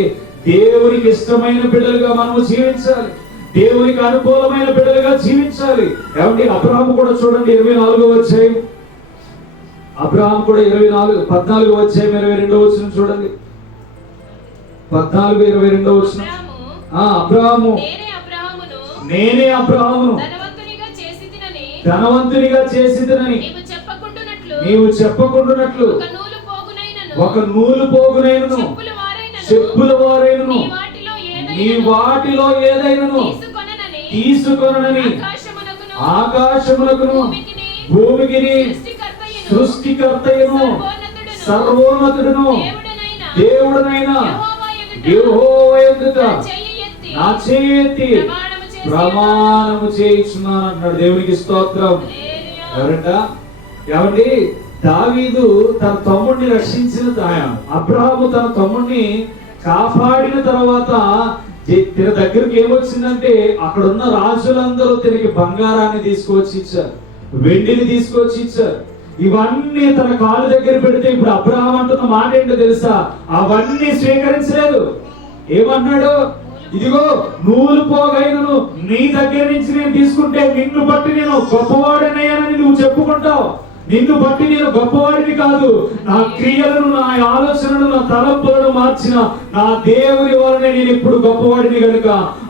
దేవునికి ఇష్టమైన బిడ్డలుగా మనము జీవించాలి, దేవునికి అనుకూలమైన బిడ్డలుగా జీవించాలి. ఏమంటే అబ్రహాము కూడా చూడండి 24వ అధ్యాయం, అబ్రహాము కూడా 14వ అధ్యాయం 22వ వచనం చూడండి. 14:22 వచనం. అబ్రహాము నేనే అబ్రహామును ధనవంతునిగా చేసితినని నీవు చెప్పకుండునట్లు ఒక నూలు పోగునైనను చెప్పుల వారైనను నీ వాటిలో ఏదైనను తీసుకొనని ఆకాశమునకును భూమికిని సృష్టికర్తయును సర్వోన్నతుడును దేవుడనైన యెహోవా ఎదుట నా చేయి ఎత్తి ప్రమాణము చేయించున్నాను అన్నాడు. దేవునికి స్తోత్రం. ఏమండి, దావీదు తన తమ్ముడిని రక్షించిన అబ్రహాము తన తమ్ముడిని కాపాడిన తర్వాత తన దగ్గరికి ఏమొచ్చిందంటే అక్కడ ఉన్న రాజులందరూ తిరిగి బంగారాన్ని తీసుకొచ్చి ఇచ్చారు, వెండిని తీసుకొచ్చి ఇచ్చారు. ఇవన్నీ తన కాలు దగ్గర పెడితే ఇప్పుడు అబ్రహాం అంటున్న మాట ఏంటో తెలుసా? అవన్నీ స్వీకరించలేదు. ఏమన్నాడు? ఇదిగో నూలు పోగైనను నీ దగ్గర నుంచి నేను తీసుకుంటే నిన్ను బట్టి నేను గొప్పవాడినయ్యానని నువ్వు చెప్పుకుంటావు. నిన్ను బట్టి నేను గొప్పవాడిని కాదు, నా క్రియలను, నా ఆలోచనలు, నా తలంపులను మార్చిన నా దేవుని వలనే నేను ఇప్పుడు గొప్పవాడిని గనుక,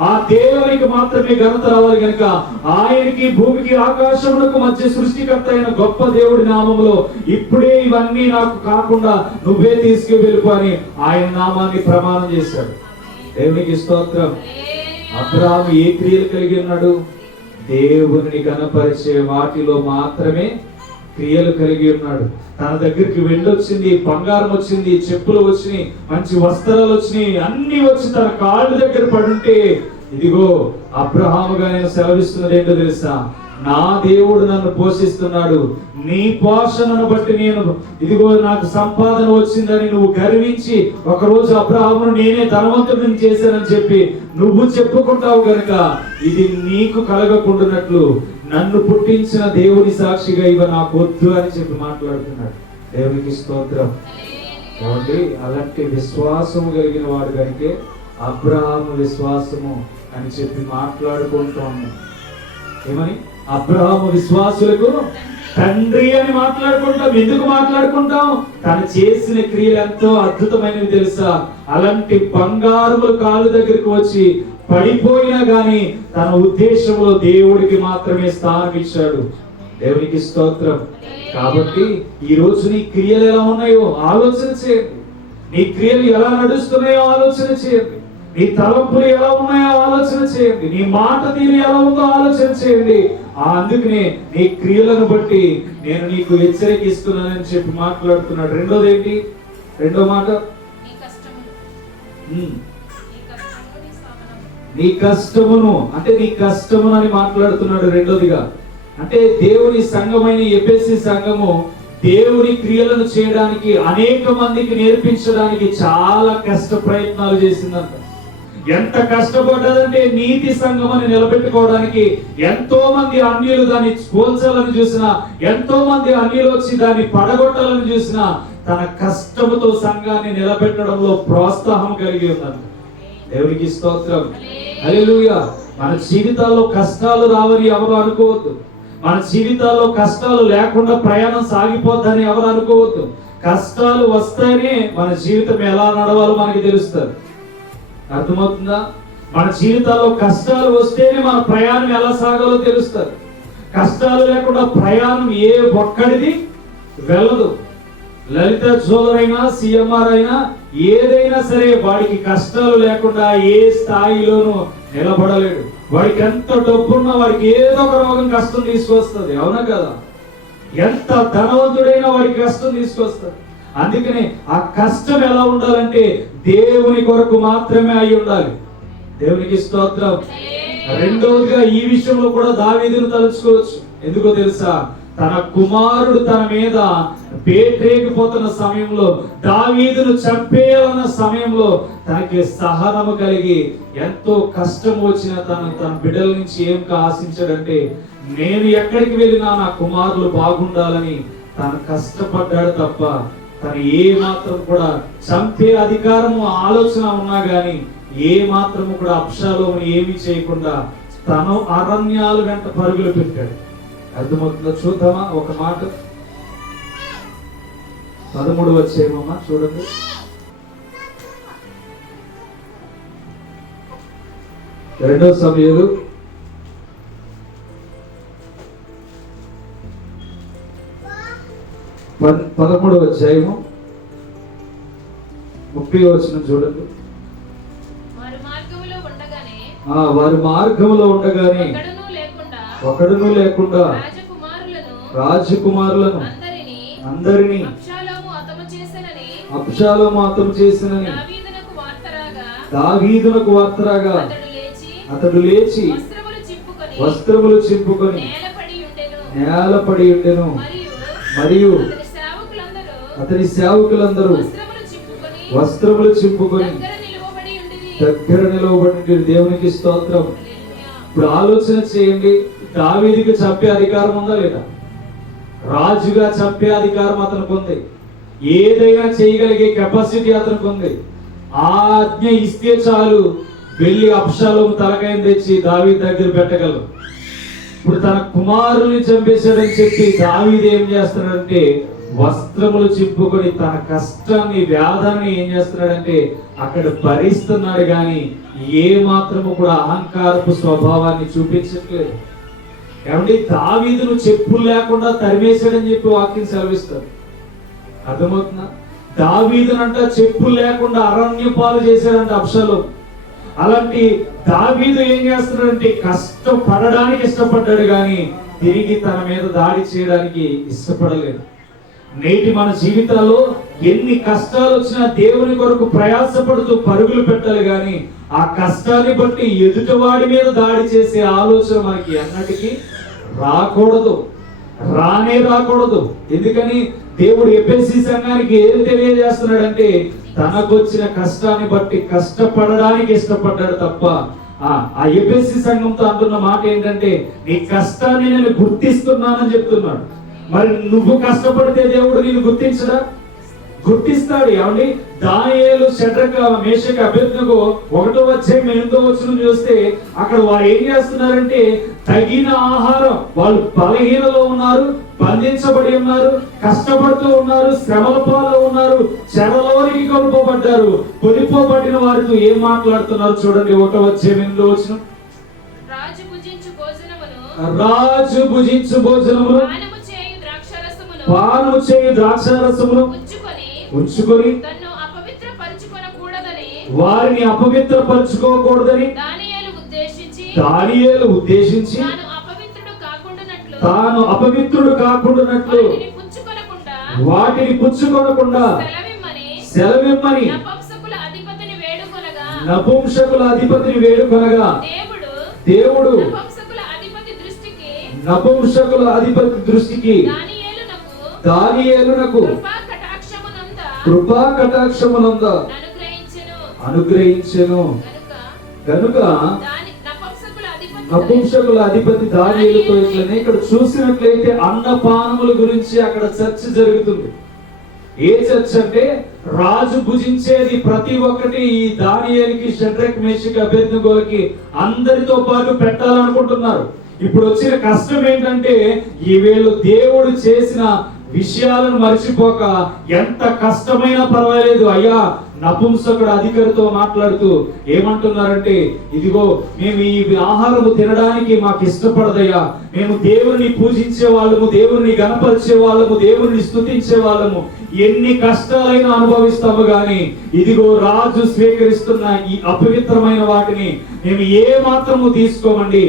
ఆ దేవునికి మాత్రమే ఘనత రావాలి గనుక, ఆయనకి భూమికి ఆకాశములకు మధ్య సృష్టికర్త అయిన గొప్ప దేవుడి నామములో ఇప్పుడే ఇవన్నీ నాకు కాకుండా నువ్వే తీసుకువెళ్ళిపో అని ఆయన నామాన్ని ప్రమాణం చేశాడు. దేవునికి స్తోత్రం. అబ్రహాము ఏ క్రియలు కలిగి ఉన్నాడు? దేవుని కనపరిచే వాటిలో మాత్రమే క్రియలు కలిగి ఉన్నాడు. తన దగ్గరికి వెళ్ళొచ్చింది, బంగారం వచ్చింది, చెప్పులు వచ్చినాయి, మంచి వస్త్రాలు వచ్చినాయి, అన్ని వచ్చి తన కాళ్ళ దగ్గర పడుంటే, ఇదిగో అబ్రహాముగా నేను సెలవిస్తున్నది ఏంటో తెలుసా? నా దేవుడు నన్ను పోషిస్తున్నాడు, నీ పోషణను బట్టి నేను ఇదిగో నాకు సంపాదన వచ్చిందని నువ్వు గర్వించి ఒకరోజు అబ్రహామును నేనే ధనవంతుడిని చేశానని చెప్పి నువ్వు చెప్పుకుంటావు గనుక ఇది నీకు కలగకుండానట్లు నన్ను పుట్టించిన దేవుని సాక్షిగా ఇవ నాకు వద్దు అని చెప్పి మాట్లాడుతున్నాడు. దేవునికి స్తోత్రం. కాబట్టి అలాంటి విశ్వాసము కలిగిన వాడు కనుకే అబ్రహాము విశ్వాసము అని చెప్పి మాట్లాడుకుంటూ ఉన్నాం. ఏమని? అబ్రహాము విశ్వాసులకు తండ్రి అని మాట్లాడుకుంటాం. ఎందుకు మాట్లాడుకుంటాం? తను చేసిన క్రియలు ఎంతో అద్భుతమైనవి తెలుసా? అలాంటి బంగారములు కాళ్ళ దగ్గరికి వచ్చి పడిపోయినా గాని తన ఉద్దేశంలో దేవుడికి మాత్రమే స్థానం ఇచ్చాడు. దేవునికి స్తోత్రం. కాబట్టి ఈ రోజు నీ క్రియలు ఎలా ఉన్నాయో ఆలోచన చేయండి. నీ క్రియలు ఎలా నడుస్తున్నాయో ఆలోచన చేయండి. నీ తలంపులు ఎలా ఉన్నాయో ఆలోచన చేయండి. నీ మాట తీరు ఎలా ఉందో ఆలోచన చేయండి. అందుకనే నీ క్రియలను బట్టి నేను నీకు హెచ్చరిక ఇస్తున్నానని చెప్పి మాట్లాడుతున్నాడు. రెండోది ఏంటి? రెండో మాట నీ కష్టమును, అంటే నీ కష్టమును అని మాట్లాడుతున్నాడు. రెండోదిగా అంటే దేవుని సంఘమైన ఎఫెసీ సంఘము దేవుని క్రియలను చేయడానికి అనేక మందికి నేర్పించడానికి చాలా కష్ట ప్రయత్నాలు చేసిందంట. ఎంత కష్టపడ్డదంటే నీతి సంఘం అని నిలబెట్టుకోవడానికి ఎంతో మంది అన్యులు దాన్ని పోల్చాలని చూసినా, ఎంతో మంది అన్యులు వచ్చి దాన్ని పడగొట్టాలని చూసినా తన కష్టముతో సంఘాన్ని నిలబెట్టడంలో ప్రోత్సాహం కలిగి ఉందంట. దేవునికి స్తోత్రం. హల్లెలూయా. మన జీవితాల్లో కష్టాలు రావని ఎవరు అనుకోవద్దు. మన జీవితాల్లో కష్టాలు లేకుండా ప్రయాణం సాగిపోద్దని ఎవరు అనుకోవద్దు. కష్టాలు వస్తేనే మన జీవితం ఎలా నడవాలో మనకి తెలుస్తుంది. అర్థమవుతుందా? మన జీవితాల్లో కష్టాలు వస్తేనే మన ప్రయాణం ఎలా సాగాలో తెలుస్తుంది. కష్టాలు లేకుండా ప్రయాణం ఏ ఒక్కడిది వెళ్ళదు. లలిత జ్యువెలర్ అయినా, సిఎంఆర్ అయినా, ఏదైనా సరే వాడికి కష్టాలు లేకుండా ఏ స్థాయిలోనూ నిలబడలేడు. వాడికి ఎంత డబ్బున్నా వాడికి ఏదో ఒక రోగం కష్టం తీసుకొస్తుంది. అవునా కదా? ఎంత ధనవంతుడైనా వాడికి కష్టం తీసుకొస్తుంది. అందుకని ఆ కష్టం ఎలా ఉండాలంటే దేవుని కొరకు మాత్రమే అయి ఉండాలి. దేవునికి స్తోత్రం. రెండవదిగా ఈ విషయంలో కూడా దావీదును తలుచుకోవచ్చు. ఎందుకో తెలుసా? తన కుమారుడు తన మీద బేట్రేగిపోతున్న సమయంలో, దావీదును చంపేయాలన్న సమయంలో తనకి సహనము కలిగి ఎంతో కష్టం వచ్చిన తన బిడ్డల నుంచి ఏం ఆశించాడంటే, నేను ఎక్కడికి వెళ్ళినా నా కుమారులు బాగుండాలని తను కష్టపడ్డాడు తప్ప తను ఏ మాత్రం కూడా చంపే అధికారము ఆలోచన ఉన్నా గాని ఏ మాత్రము కూడా అబ్షాలోముని ఏమీ చేయకుండా తను అరణ్యాల వెంట పరుగులు పెట్టాడు. అర్థమవుతుందో? చూద్దామా ఒక మాట? 13 వచ్చేమమ్మా చూడండి. రెండో సమయాలు 13 అధ్యాయము 30 వచనం చూడండి. వారి మార్గములో ఉండగానే ఒకడును లేకుండా రాజకుమారులను అందరినీ అబ్షాలోము హతము చేసినని దావీదునకు వార్త రాగా అతడు లేచి వస్త్రములు చింపుకొని నేలపడి ఉండెను. మరియు అతని సేవకులందరూ వస్త్రములు చింపుకొని దగ్గర నిలవబడి. దేవునికి స్తోత్రం. ఇప్పుడు ఆలోచన చేయండి, దావీదుకి చంపే అధికారం ఉందా లేదా? రాజుగా చంపే అధికారం అతనికి ఉంది. ఏదైనా చేయగలిగే కెపాసిటీ అతనికి ఉంది. ఆ ఆజ్ఞ ఇస్తే చాలు వెళ్ళి అబ్షాలోము తలకాయని తెచ్చి దావీదు దగ్గర పెట్టగలరు. ఇప్పుడు తన కుమారుల్ని చంపేశాడని చెప్పి దావీదు ఏం చేస్తున్నాడంటే వస్త్రములు చింపుకొని తన కష్టాన్ని వ్యాధాన్ని ఏం చేస్తున్నాడంటే అక్కడ భరిస్తున్నాడు, కానీ ఏ మాత్రము కూడా అహంకారపు స్వభావాన్ని చూపించట్లేదు. ఏమంటే దావీదును చెప్పులు లేకుండా తరిమేశాడని చెప్పి వాక్యం సెలవిస్తారు. అర్థమవుతుందా? దావీదునంట చెప్పులు లేకుండా అరణ్యపాలు చేశాడంట అబ్షాలోము. అలాంటి దావీదు ఏం చేస్తున్నాడంటే కష్టపడడానికి ఇష్టపడ్డాడు, కానీ తిరిగి తన మీద దాడి చేయడానికి ఇష్టపడలేదు. నేటి మన జీవితాల్లో ఎన్ని కష్టాలు వచ్చినా దేవుని కొరకు ప్రయాసపడుతూ పరుగులు పెట్టాలి, కానీ ఆ కష్టాన్ని బట్టి ఎదుటివాడి మీద దాడి చేసే ఆలోచన మనకి ఎన్నటికీ రాకూడదు, రాకూడదు. ఎందుకని దేవుడు ఎఫెసీ సంఘానికి ఏం తెలియజేస్తున్నాడంటే తనకొచ్చిన కష్టాన్ని బట్టి కష్టపడడానికి ఇష్టపడ్డాడు తప్ప ఆ ఎఫెసీ సంఘంతో అంటున్న మాట ఏంటంటే నీ కష్టాన్ని నేను గుర్తిస్తున్నానని చెప్తున్నాడు. మరి నువ్వు కష్టపడితే దేవుడు నేను గుర్తించడా? గుర్తిస్తాడు. ఏమండి దానియేలు, షడ్రక, మేషక, అబేద్నెగో 1వ అధ్యాయం 8వ వచనం చూస్తే అక్కడ వారు ఏం చేస్తున్నారంటే తగిన ఆహారం, వాళ్ళు బలహీనలో ఉన్నారు, బంధించబడి ఉన్నారు, కష్టపడుతూ ఉన్నారు, శ్రమల పాలు ఉన్నారు, చెరలోనికి కొనుకోబడ్డారు. కొనిపోబడిన వారితో ఏం మాట్లాడుతున్నారు చూడండి. 1వ అధ్యాయం 8వ వచనం, రాజు భుజించు భోజనమును పానము చేయు ద్రాక్షారసమును ఉంచుకొని వారిని అపవిత్రపరచుకోకూడదని దానియేలు ఉద్దేశించి తాను అపవిత్రుడు కాకుండానట్లు వాటిని పుచ్చుకొనకుండా సెలవిమ్మని నపుంసకుల అధిపతిని వేడుకొనగా దేవుడు నపుంసకుల అధిపతి దృష్టికి దానియేలునకు కృపా కటాక్షమునంద అనుగ్రహించెను. కనుక నపుంసకుల అధిపతి దానియేలుతో ఇట్లనే ఇక్కడ చూసినట్లయితే అన్నపానముల గురించి అక్కడ చర్చ జరుగుతుంది. ఏ చర్చ అంటే రాజు భుజించేది ప్రతి ఒక్కటి ఈ దానియేలుకి, షడ్రక్, మేషక్, అబేద్నెగోలకి అందరితో పాటు పెట్టాలనుకుంటున్నారు. ఇప్పుడు వచ్చిన కష్టం ఏంటంటే ఈ వీళ్ళు దేవుడు చేసిన విషయాలను మర్చిపోక ఎంత కష్టమైనా పర్వాలేదు అయ్యా నపుంసకుడు అధికారితో మాట్లాడుతూ ఏమంటున్నారంటే ఇదిగో మేము ఈ ఆహారము తినడానికి మాకు ఇష్టపడదయ్యా, మేము దేవుని పూజించే వాళ్ళము, దేవుని గణపరిచే వాళ్ళము, దేవుని స్తుతించే వాళ్ళము, ఎన్ని కష్టాలైనా అనుభవిస్తాము, కానీ ఇదిగో రాజు స్వీకరిస్తున్న ఈ అపవిత్రమైన వాటిని మేము ఏ మాత్రము తీసుకోమండి,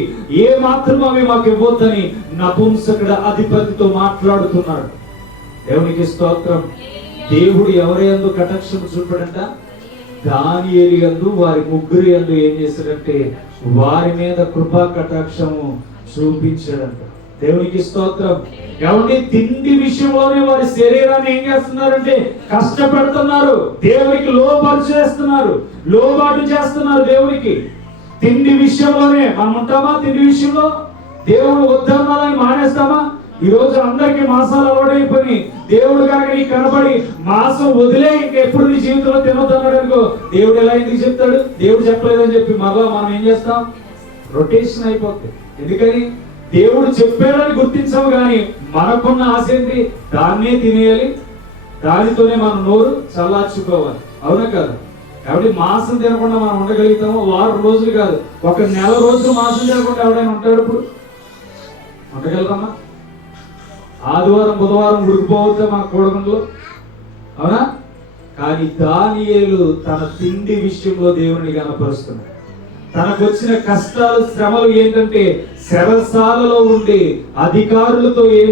ఏ మాత్రము అవి మాకు ఇవ్వొద్దని నపుంసకుడు అధిపతితో మాట్లాడుతున్నాడు. దేవునికి స్తోత్రం. దేవుడు ఎవరి యందు కటాక్షం చూపాడంట? దానియేలు యందు, వారి ముగ్గురు యందు ఏం చేశాడంటే వారి మీద కృపా కటాక్షము చూపించాడంట. దేవునికి స్తోత్రం. ఎవరి తిండి విషయంలోనే వారి శరీరాన్ని ఏం చేస్తున్నారంటే కష్టపెడుతున్నారు, దేవునికి లోబాటు చేస్తున్నారు దేవునికి. తిండి విషయంలోనే మనం ఉంటామా? తిండి విషయంలో దేవుడు వద్దన్నాలని మానేస్తామా? ఈ రోజు అందరికి మాసాలు అలవాటైపోయి దేవుడు కనుక నీకు కనబడి మాసం వదిలే ఇంకెప్పుడు నీ జీవితంలో తినొద్దన్నాడు అనుకో, దేవుడు ఎలా ఎందుకు చెప్తాడు? దేవుడు చెప్పలేదని చెప్పి మరలా మనం ఏం చేస్తాం? రొటేషన్ అయిపోతుంది. ఎందుకని? దేవుడు చెప్పాడని గుర్తించాము, కానీ మనకున్న ఆశ ఏంటి? దాన్నే తినేయాలి, దానితోనే మనం నోరు చల్లార్చుకోవాలి. అవునా కాదు? కాబట్టి మాసం తినకుండా మనం ఉండగలుగుతాము? వారం రోజులు కాదు, 1 నెల రోజులు మాసం తినకుండా ఎవడైనా ఉంటాడు? ఇప్పుడు ఉండగలుగుతామా? ఆదివారం బుధవారం ఉడికిపోవద్దా మన కూడగంలో? అవునా? కానీ దానియేలు తన తిండి విషయంలో దేవుని గణపరుస్తున్నాడు. తనకు వచ్చిన కష్టాలు, శ్రమలు ఏంటంటే చెరసాలలో ఉండి అధికారులతో ఏం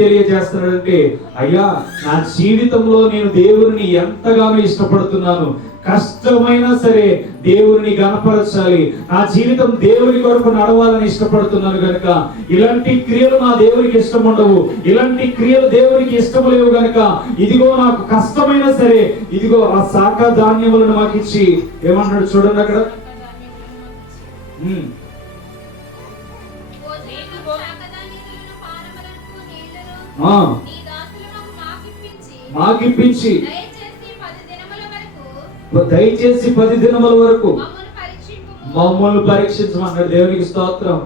తెలియజేస్తున్నాడంటే అయ్యా నా జీవితంలో నేను దేవుని ఎంతగానో ఇష్టపడుతున్నాను, కష్టమైనా సరే దేవుని గణపరచాలి, నా జీవితం దేవుని కొరకు నడవాలని ఇష్టపడుతున్నాను కనుక ఇలాంటి క్రియలు నా దేవునికి ఇష్టం ఉండవు, ఇలాంటి క్రియలు దేవునికి ఇష్టం లేవు కనుక ఇదిగో నాకు కష్టమైనా సరే ఇదిగో ఆ శాఖ ధాన్యములను మాకు ఇచ్చి ఏమంటాడు చూడండి అక్కడ, మాకిప్పించి దయచేసి 10 దినముల వరకు మమ్మల్ని పరీక్షించమన్నాడు. దేవునికి స్తోత్రం.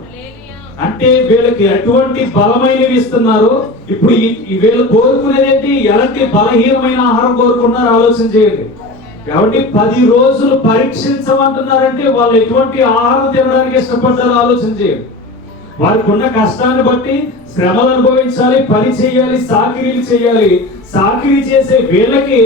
అంటే వీళ్ళకి ఎటువంటి బలమైనవి ఇస్తున్నారు. ఇప్పుడు వీళ్ళు కోరుకునేది ఏంటి? ఎలాంటి బలహీనమైన ఆహారం కోరుకున్నారు ఆలోచన చేయండి. కాబట్టి 10 రోజులు పరీక్షించమంటున్నారంటే వాళ్ళు ఎటువంటి ఆహారం తినడానికి ఇష్టపడ్డారో ఆలోచన చేయండి. వారికి ఉన్న కష్టాన్ని బట్టి శ్రమలు అనుభవించాలి, పని చేయాలి, సాకిరీలు చేయాలి. సాకిరీ చేసే వీళ్ళకి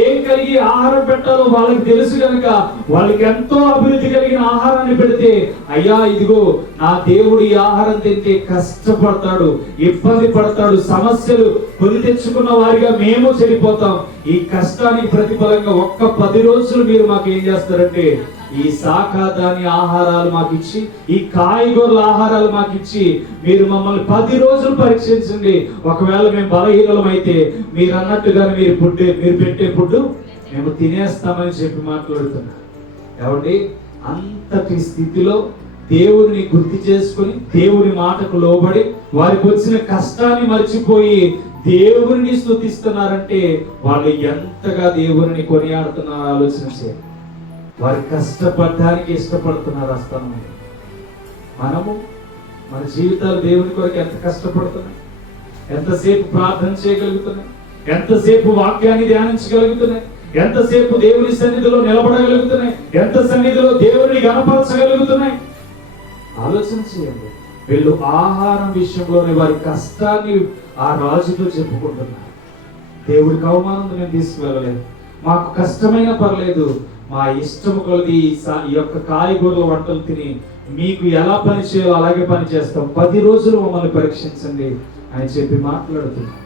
ఏం కలిగి ఆహారం పెట్టాలో వాళ్ళకి తెలుసు కనుక వాళ్ళకి ఎంతో అభివృద్ధి కలిగిన ఆహారాన్ని పెడితే, అయ్యా ఇదిగో నా దేవుడు ఈ ఆహారం తింటే కష్టపడతాడు, ఇబ్బంది పడతాడు, సమస్యలు కొని తెచ్చుకున్న వారిగా మేము చెడిపోతాం. ఈ కష్టానికి ప్రతిఫలంగా ఒక్క 10 రోజులు మీరు మాకు ఏం చేస్తారంటే ఈ శాఖాధాన్య ఆహారాలు మాకు ఇచ్చి, ఈ కాయగూరల ఆహారాలు మాకు ఇచ్చి మీరు మమ్మల్ని 10 రోజులు పరీక్షించండి. ఒకవేళ మేము బలహీనలం అయితే మీరు అన్నట్టుగా మీరు పెట్టే ఫుడ్ మేము తినేస్తామని చెప్పి మాట్లాడుతున్నారు. కాబట్టి అంతటి స్థితిలో దేవుని గుర్తు చేసుకుని దేవుని మాటకు లోబడి వారికి వచ్చిన కష్టాన్ని మర్చిపోయి దేవుని స్తుతిస్తున్నారంటే వాళ్ళు ఎంతగా దేవుని కొనియాడుతున్నారో ఆలోచన చేయండి. వారు కష్టపడడానికి ఇష్టపడుతున్నారు. అస్తాను మనము మన జీవితాలు దేవుని కొరకు ఎంత కష్టపడుతున్నాయి, ఎంతసేపు ప్రార్థన చేయగలుగుతున్నాయి, ఎంతసేపు వాక్యాన్ని ధ్యానించగలుగుతున్నాయి, ఎంతసేపు దేవుని సన్నిధిలో నిలబడగలుగుతున్నాయి, ఎంత సన్నిధిలో దేవుని గణపరచగలుగుతున్నాయి ఆలోచన చేయండి. వీళ్ళు ఆహారం విషయంలోనే వారి కష్టాన్ని ఆ రాజుతో చెప్పుకుంటున్నారు. దేవుడికి అవమానం నేను తీసుకువెళ్ళలేదు, మాకు కష్టమైనా పర్లేదు, మా ఇష్టము కొలది ఈ యొక్క కాయగూరల వంటలు తిని మీకు ఎలా పని చేయాలో అలాగే పని చేస్తాం, 10 రోజులు మమ్మల్ని పరీక్షించండి అని చెప్పి మాట్లాడుతున్నాం.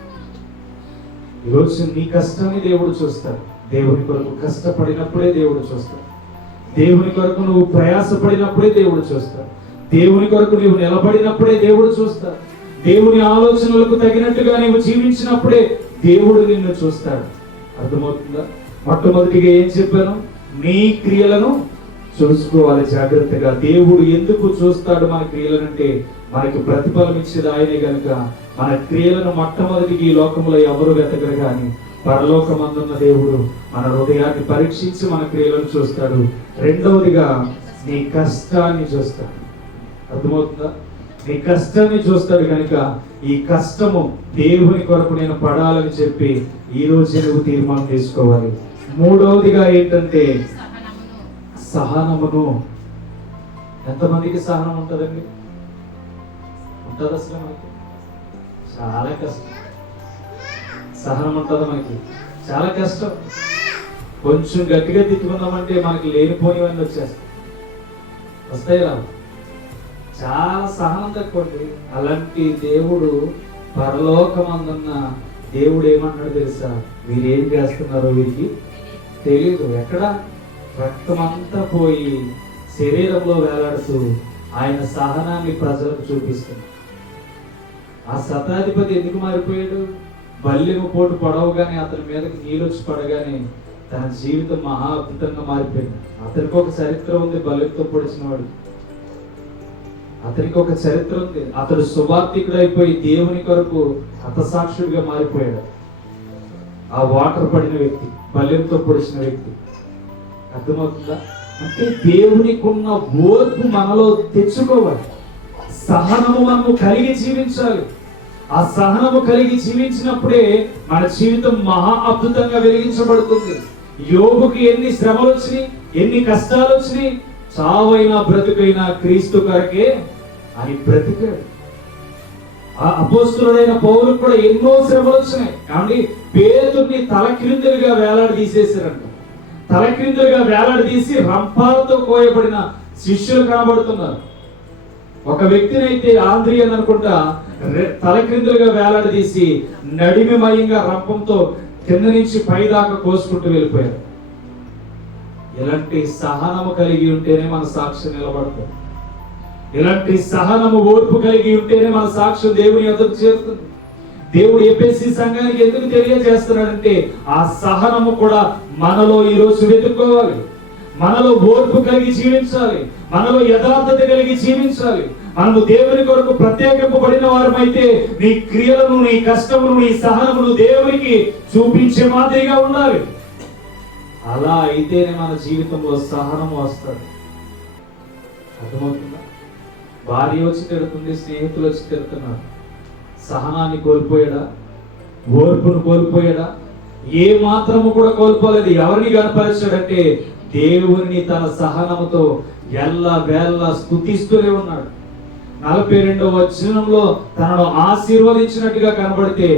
ఈరోజు నీ కష్టాన్ని దేవుడు చూస్తాడు. దేవుని కొరకు కష్టపడినప్పుడే దేవుడు చూస్తాడు. దేవుని కొరకు నువ్వు ప్రయాసపడినప్పుడే దేవుడు చూస్తాడు. దేవుని కొరకు నువ్వు నిలబడినప్పుడే దేవుడు చూస్తాడు. దేవుని ఆలోచనలకు తగినట్టుగా నీవు జీవించినప్పుడే దేవుడు నిన్ను చూస్తాడు. అర్థమవుతుందా? మొట్టమొదటిగా ఏం చెప్పాను? నీ క్రియలను చూసుకోవాలి జాగ్రత్తగా. దేవుడు ఎందుకు చూస్తాడు మన క్రియలనంటే మనకి ప్రతిఫలం ఇచ్చేది ఆయనే గనుక మన క్రియలను మొట్టమొదటికి ఈ లోకంలో ఎవరు వెతకరు, కానీ పరలోకమందున్న దేవుడు మన హృదయాన్ని పరీక్షించి మన క్రియలను చూస్తాడు. రెండవదిగా నీ కష్టాన్ని చూస్తాడు. అర్థమవుతుందా? నీ కష్టాన్ని చూస్తాడు కనుక ఈ కష్టము దేవుని కొరకు నేను పడాలని చెప్పి ఈ రోజు నువ్వు తీర్మానం తీసుకోవాలి. మూడవదిగా ఏంటంటే సహనమును. ఎంతమందికి సహనం ఉంటుందండి? ఉంటుంది అసలు మనకి చాలా కష్టం. సహనం ఉంటుంది మనకి చాలా కష్టం. కొంచెం గట్టిగా తిట్టుకుందామంటే మనకి లేనిపోనివన్నీ వస్తాయి రా. చాలా సహనం తక్కువండి. అలాంటి దేవుడు పరలోకమందున్న దేవుడు ఏమన్నాడు తెలుసా? వీరేం చేస్తున్నారో వీరికి తెలియదు. ఎక్కడ రక్తమంతా పోయి శరీరంలో వేలాడుతూ ఆయన సహనాన్ని ప్రజలకు చూపిస్తున్నారు. ఆ శతాధిపతి ఎందుకు మారిపోయాడు? బల్లెము పోటు పడవగానే అతని మీదకి నీళ్ళు వచ్చి పడగానే తన జీవితం మహా అద్భుతంగా మారిపోయింది. అతనికి ఒక చరిత్ర ఉంది. బల్లెంతో పొడిచిన వాడు అతనికి ఒక చరిత్ర ఉంది. అతడు సువార్తికుడు అయిపోయి దేవుని కొరకు హతసాక్షుడిగా మారిపోయాడు. ఆ వాటర్ పడిన వ్యక్తి, బల్లెంతో పొడిచిన వ్యక్తి. అర్థమవుతుందా? అంటే దేవునికి ఉన్న ఓర్పు మనలో తెచ్చుకోవాలి. సహనము మనము కలిగి జీవించాలి. ఆ సహనము కలిగి జీవించినప్పుడే మన జీవితం మహా అద్భుతంగా వెలిగించబడుతుంది. యోబుకి ఎన్ని శ్రమలు వచ్చినాయి, ఎన్ని కష్టాలు వచ్చినాయి, చావైనా బ్రతుకైనా క్రీస్తు కొరకే అని బ్రతికాడు. ఆ అపోస్తులుడైన పౌలుకు కూడా ఎన్నో శ్రమలు వచ్చినాయి. కాబట్టి పేతుర్ని తలక్రిందులుగా వేలాడదీసేసారంట. తలక్రిందులుగా వేలాడదీసి రంపాలతో కోయబడిన శిష్యులు కనబడుతున్నారు. ఒక వ్యక్తిని అయితే ఆంద్రియన్ అనుకుంటా తలక్రిందులుగా వేలాడదీసి నడిమిమయంగా రంపంతో కింద నుంచి పైదాకా కోసుకుంటూ వెళ్ళిపోయారు. ఇలాంటి సహనము కలిగి ఉంటేనే మన సాక్ష్యం నిలబడుతుంది. ఇలాంటి సహనము ఓర్పు కలిగి ఉంటేనే మన సాక్ష్యం దేవుని ఎదురు చేరుతుంది. దేవుడు ఎఫెసీ సంఘానికి ఎందుకు తెలియజేస్తున్నాడంటే ఆ సహనము కూడా మనలో ఈరోజు వెతుక్కోవాలి. మనలో ఓర్పు కలిగి జీవించాలి. మనలో యథార్థత కలిగి జీవించాలి. మనము దేవుని కొరకు ప్రత్యేకింపబడిన వారమైతే నీ క్రియలను, నీ కష్టమును, నీ సహనమును దేవునికి చూపించే మాదిరిగా ఉండాలి. అలా అయితేనే మన జీవితంలో సహనము వస్తుంది. అర్థమవుతుందా? భార్య వచ్చి తిడుతుంది, స్నేహితులు వచ్చి తిడుతున్నారు. సహనాన్ని కోల్పోయాడా? ఓర్పును కోల్పోయాడా? ఏ మాత్రము కూడా కోల్పోలేదు. ఎవరిని కనపరిచాడంటే దేవుని తన సహనముతో ఎల్ల వేళ్ళ స్తుతిస్తూనే ఉన్నాడు. 42వ వచనంలో తనను ఆశీర్వదించినట్టుగా కనబడితే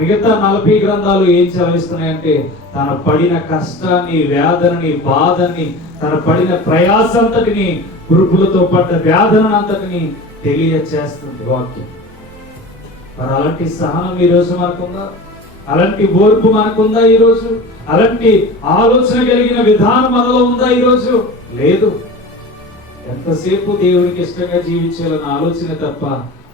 మిగతా 40 గ్రంథాలు ఏం చదివిస్తున్నాయంటే తన పడిన కష్టాన్ని, వేదనని, బాధని, తన పడిన ప్రయాసంతటిని, గురుపులతో పడ్డ వేదనంతటిని తెలియచేస్తుంది వాక్యం. మరి అలాంటి సహనం ఈ రోజు మనకుందా? అలాంటి ఓర్పు మనకుందా ఈరోజు? అలాంటి ఆలోచన కలిగిన విధానం మనలో ఉందా ఈరోజు? లేదు. ఎంతసేపు దేవునికి ఇష్టంగా జీవించాలన్న ఆలోచన తప్ప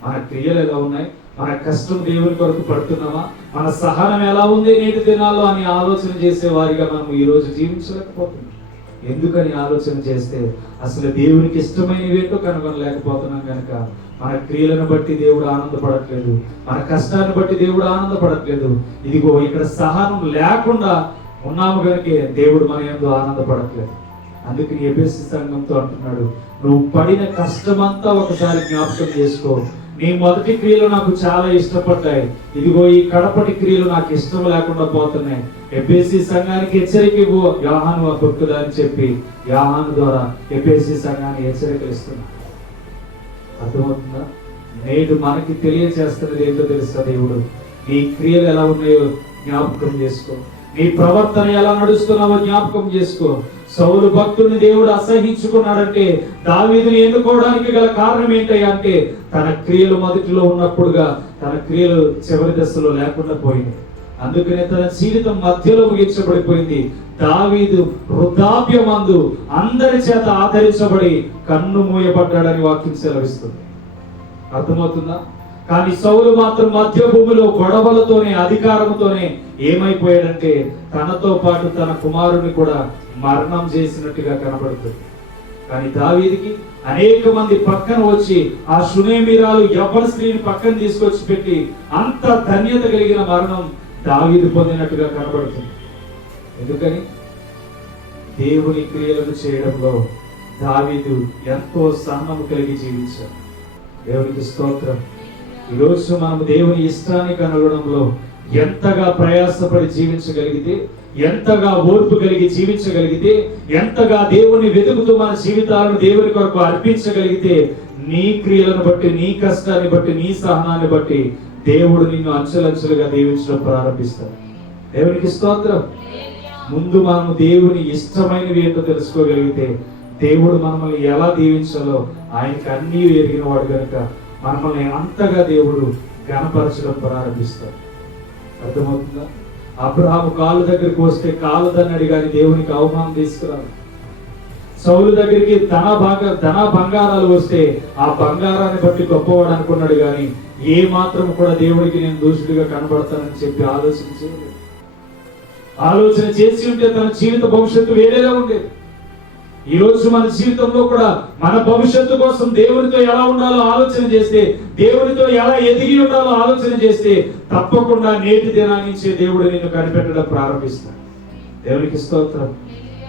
మన క్రియలు ఎలా ఉన్నాయి, మన కష్టం దేవుని కొరకు పడుతున్నామా, మన సహనం ఎలా ఉంది నేటి దినాల్లో అని ఆలోచన చేసే వారిగా మనం ఈ రోజు జీవించలేకపోతున్నాం. ఎందుకని ఆలోచన చేస్తే అసలు దేవునికి ఇష్టమైనవి ఏంటో కనుగొనలేకపోతున్నాం కనుక మన క్రియలను బట్టి దేవుడు ఆనందపడట్లేదు, మన కష్టాన్ని బట్టి దేవుడు ఆనందపడట్లేదు. ఇదిగో ఇక్కడ సహనం లేకుండా ఉన్నాము కనుకే దేవుడు మన యందు ఆనందపడట్లేదు. అందుకని ఎఫెసీ సంఘంతో అంటున్నాడు, నువ్వు పడిన కష్టమంతా ఒకసారి జ్ఞాపకం చేసుకో. నీ మొదటి క్రియలు నాకు చాలా ఇష్టపడ్డాయి, ఇదిగో ఈ కడపటి క్రియలు నాకు ఇష్టం లేకుండా పోతున్నాయి. ఎఫెసీ సంఘానికి హెచ్చరిక ఇవ్వు, యోహాను ఆ భక్తుడు అని చెప్పి యోహాను ద్వారా ఎఫెసీ సంఘాన్ని హెచ్చరికలు ఇస్తున్నాడు. అర్థమవుతుందా? నేడు మనకి తెలియచేస్తున్నది ఏంటో తెలుసా? దేవుడు నీ క్రియలు ఎలా ఉన్నాయో జ్ఞాపకం చేసుకో, నీ ప్రవర్తన ఎలా నడుస్తున్నావో జ్ఞాపకం చేసుకో. సౌలు భక్తుడిని దేవుడు అసహించుకున్నాడంటే దావీదుని ఎన్నుకోవడానికి గల కారణం ఏంటయ్యా అంటే తన క్రియలు మొదటిలో ఉన్నప్పుడుగా తన క్రియలు చివరి దశలో లేకుండా పోయింది. అందుకనే తన జీవితం మధ్యలో ముగించబడిపోయింది. దావీదు వృద్ధాప్యమందు అందరి చేత ఆదరించబడి కన్ను మూయబడ్డాడని వాక్యం సెలవిస్తుంది. అర్థమవుతుందా? కానీ సౌలు మాత్రం మధ్య భూమిలో గొడవలతోనే, అధికారంతోనే ఏమైపోయాడంటే తనతో పాటు తన కుమారుని కూడా మరణం చేసినట్టుగా కనబడుతుంది. కానీ దావీదుకి అనేక మంది పక్కన వచ్చి ఆ షునేమీరాలు యవ్వన స్త్రీని పక్కన తీసుకొచ్చి పెట్టి అంత ధన్యత కలిగిన మరణం దావీదు పొందినట్టుగా కనబడుతుంది. ఎందుకని? దేవుని క్రియలను చేయడంలో దావీదు ఎంతో సహనం కలిగి జీవించాడు. దేవునికి స్తోత్రం. ఈరోజు మనం దేవుని ఇష్టానికి అనుగుణంలో ఎంతగా ప్రయాసపడి జీవించగలిగితే, ఎంతగా ఓర్పు కలిగి జీవించగలిగితే, ఎంతగా దేవుని వెతుకుతూ మన జీవితాలను దేవుని కొరకు అర్పించగలిగితే నీ క్రియలను బట్టి, నీ కష్టాన్ని బట్టి, నీ సహనాన్ని బట్టి దేవుడు నిన్ను అంచెలంచెలుగా దీవించడం ప్రారంభిస్తాడు. దేవునికి స్తోత్రం. ముందు మనము దేవుని ఇష్టమైనవి ఏంటో తెలుసుకోగలిగితే దేవుడు మనల్ని ఎలా దీవించాలో ఆయనకి అన్నీ ఎరిగిన వాడు కనుక మనల్ని అంతగా దేవుడు ఘనపరచడం ప్రారంభిస్తాడు. అర్థమవుతుందా? అబ్రహాము కాళ్ళ దగ్గరికి వస్తే కాళ్ళదన్నడి కానీ దేవునికి అవమానం తీసుకురాదు. సౌలు దగ్గరికి ధన బంగారాలు వస్తే ఆ బంగారాన్ని బట్టి గొప్పవాడు అనుకున్నాడు కానీ ఏ మాత్రం కూడా దేవుడికి నేను దూషుడిగా కనబడతానని చెప్పి ఆలోచన చేసి ఉంటే తన జీవిత భవిష్యత్తు వేరేలా ఉండేది. ఈ రోజు మన జీవితంలో కూడా మన భవిష్యత్తు కోసం దేవునితో ఎలా ఉండాలో ఆలోచన చేస్తే, దేవునితో ఎలా ఎదిగి ఉండాలో ఆలోచన చేస్తే తప్పకుండా నేటి దినాన్నించే దేవుడు నిన్ను కనిపెట్టడం ప్రారంభిస్తాడు. దేవునికి స్తోత్రం.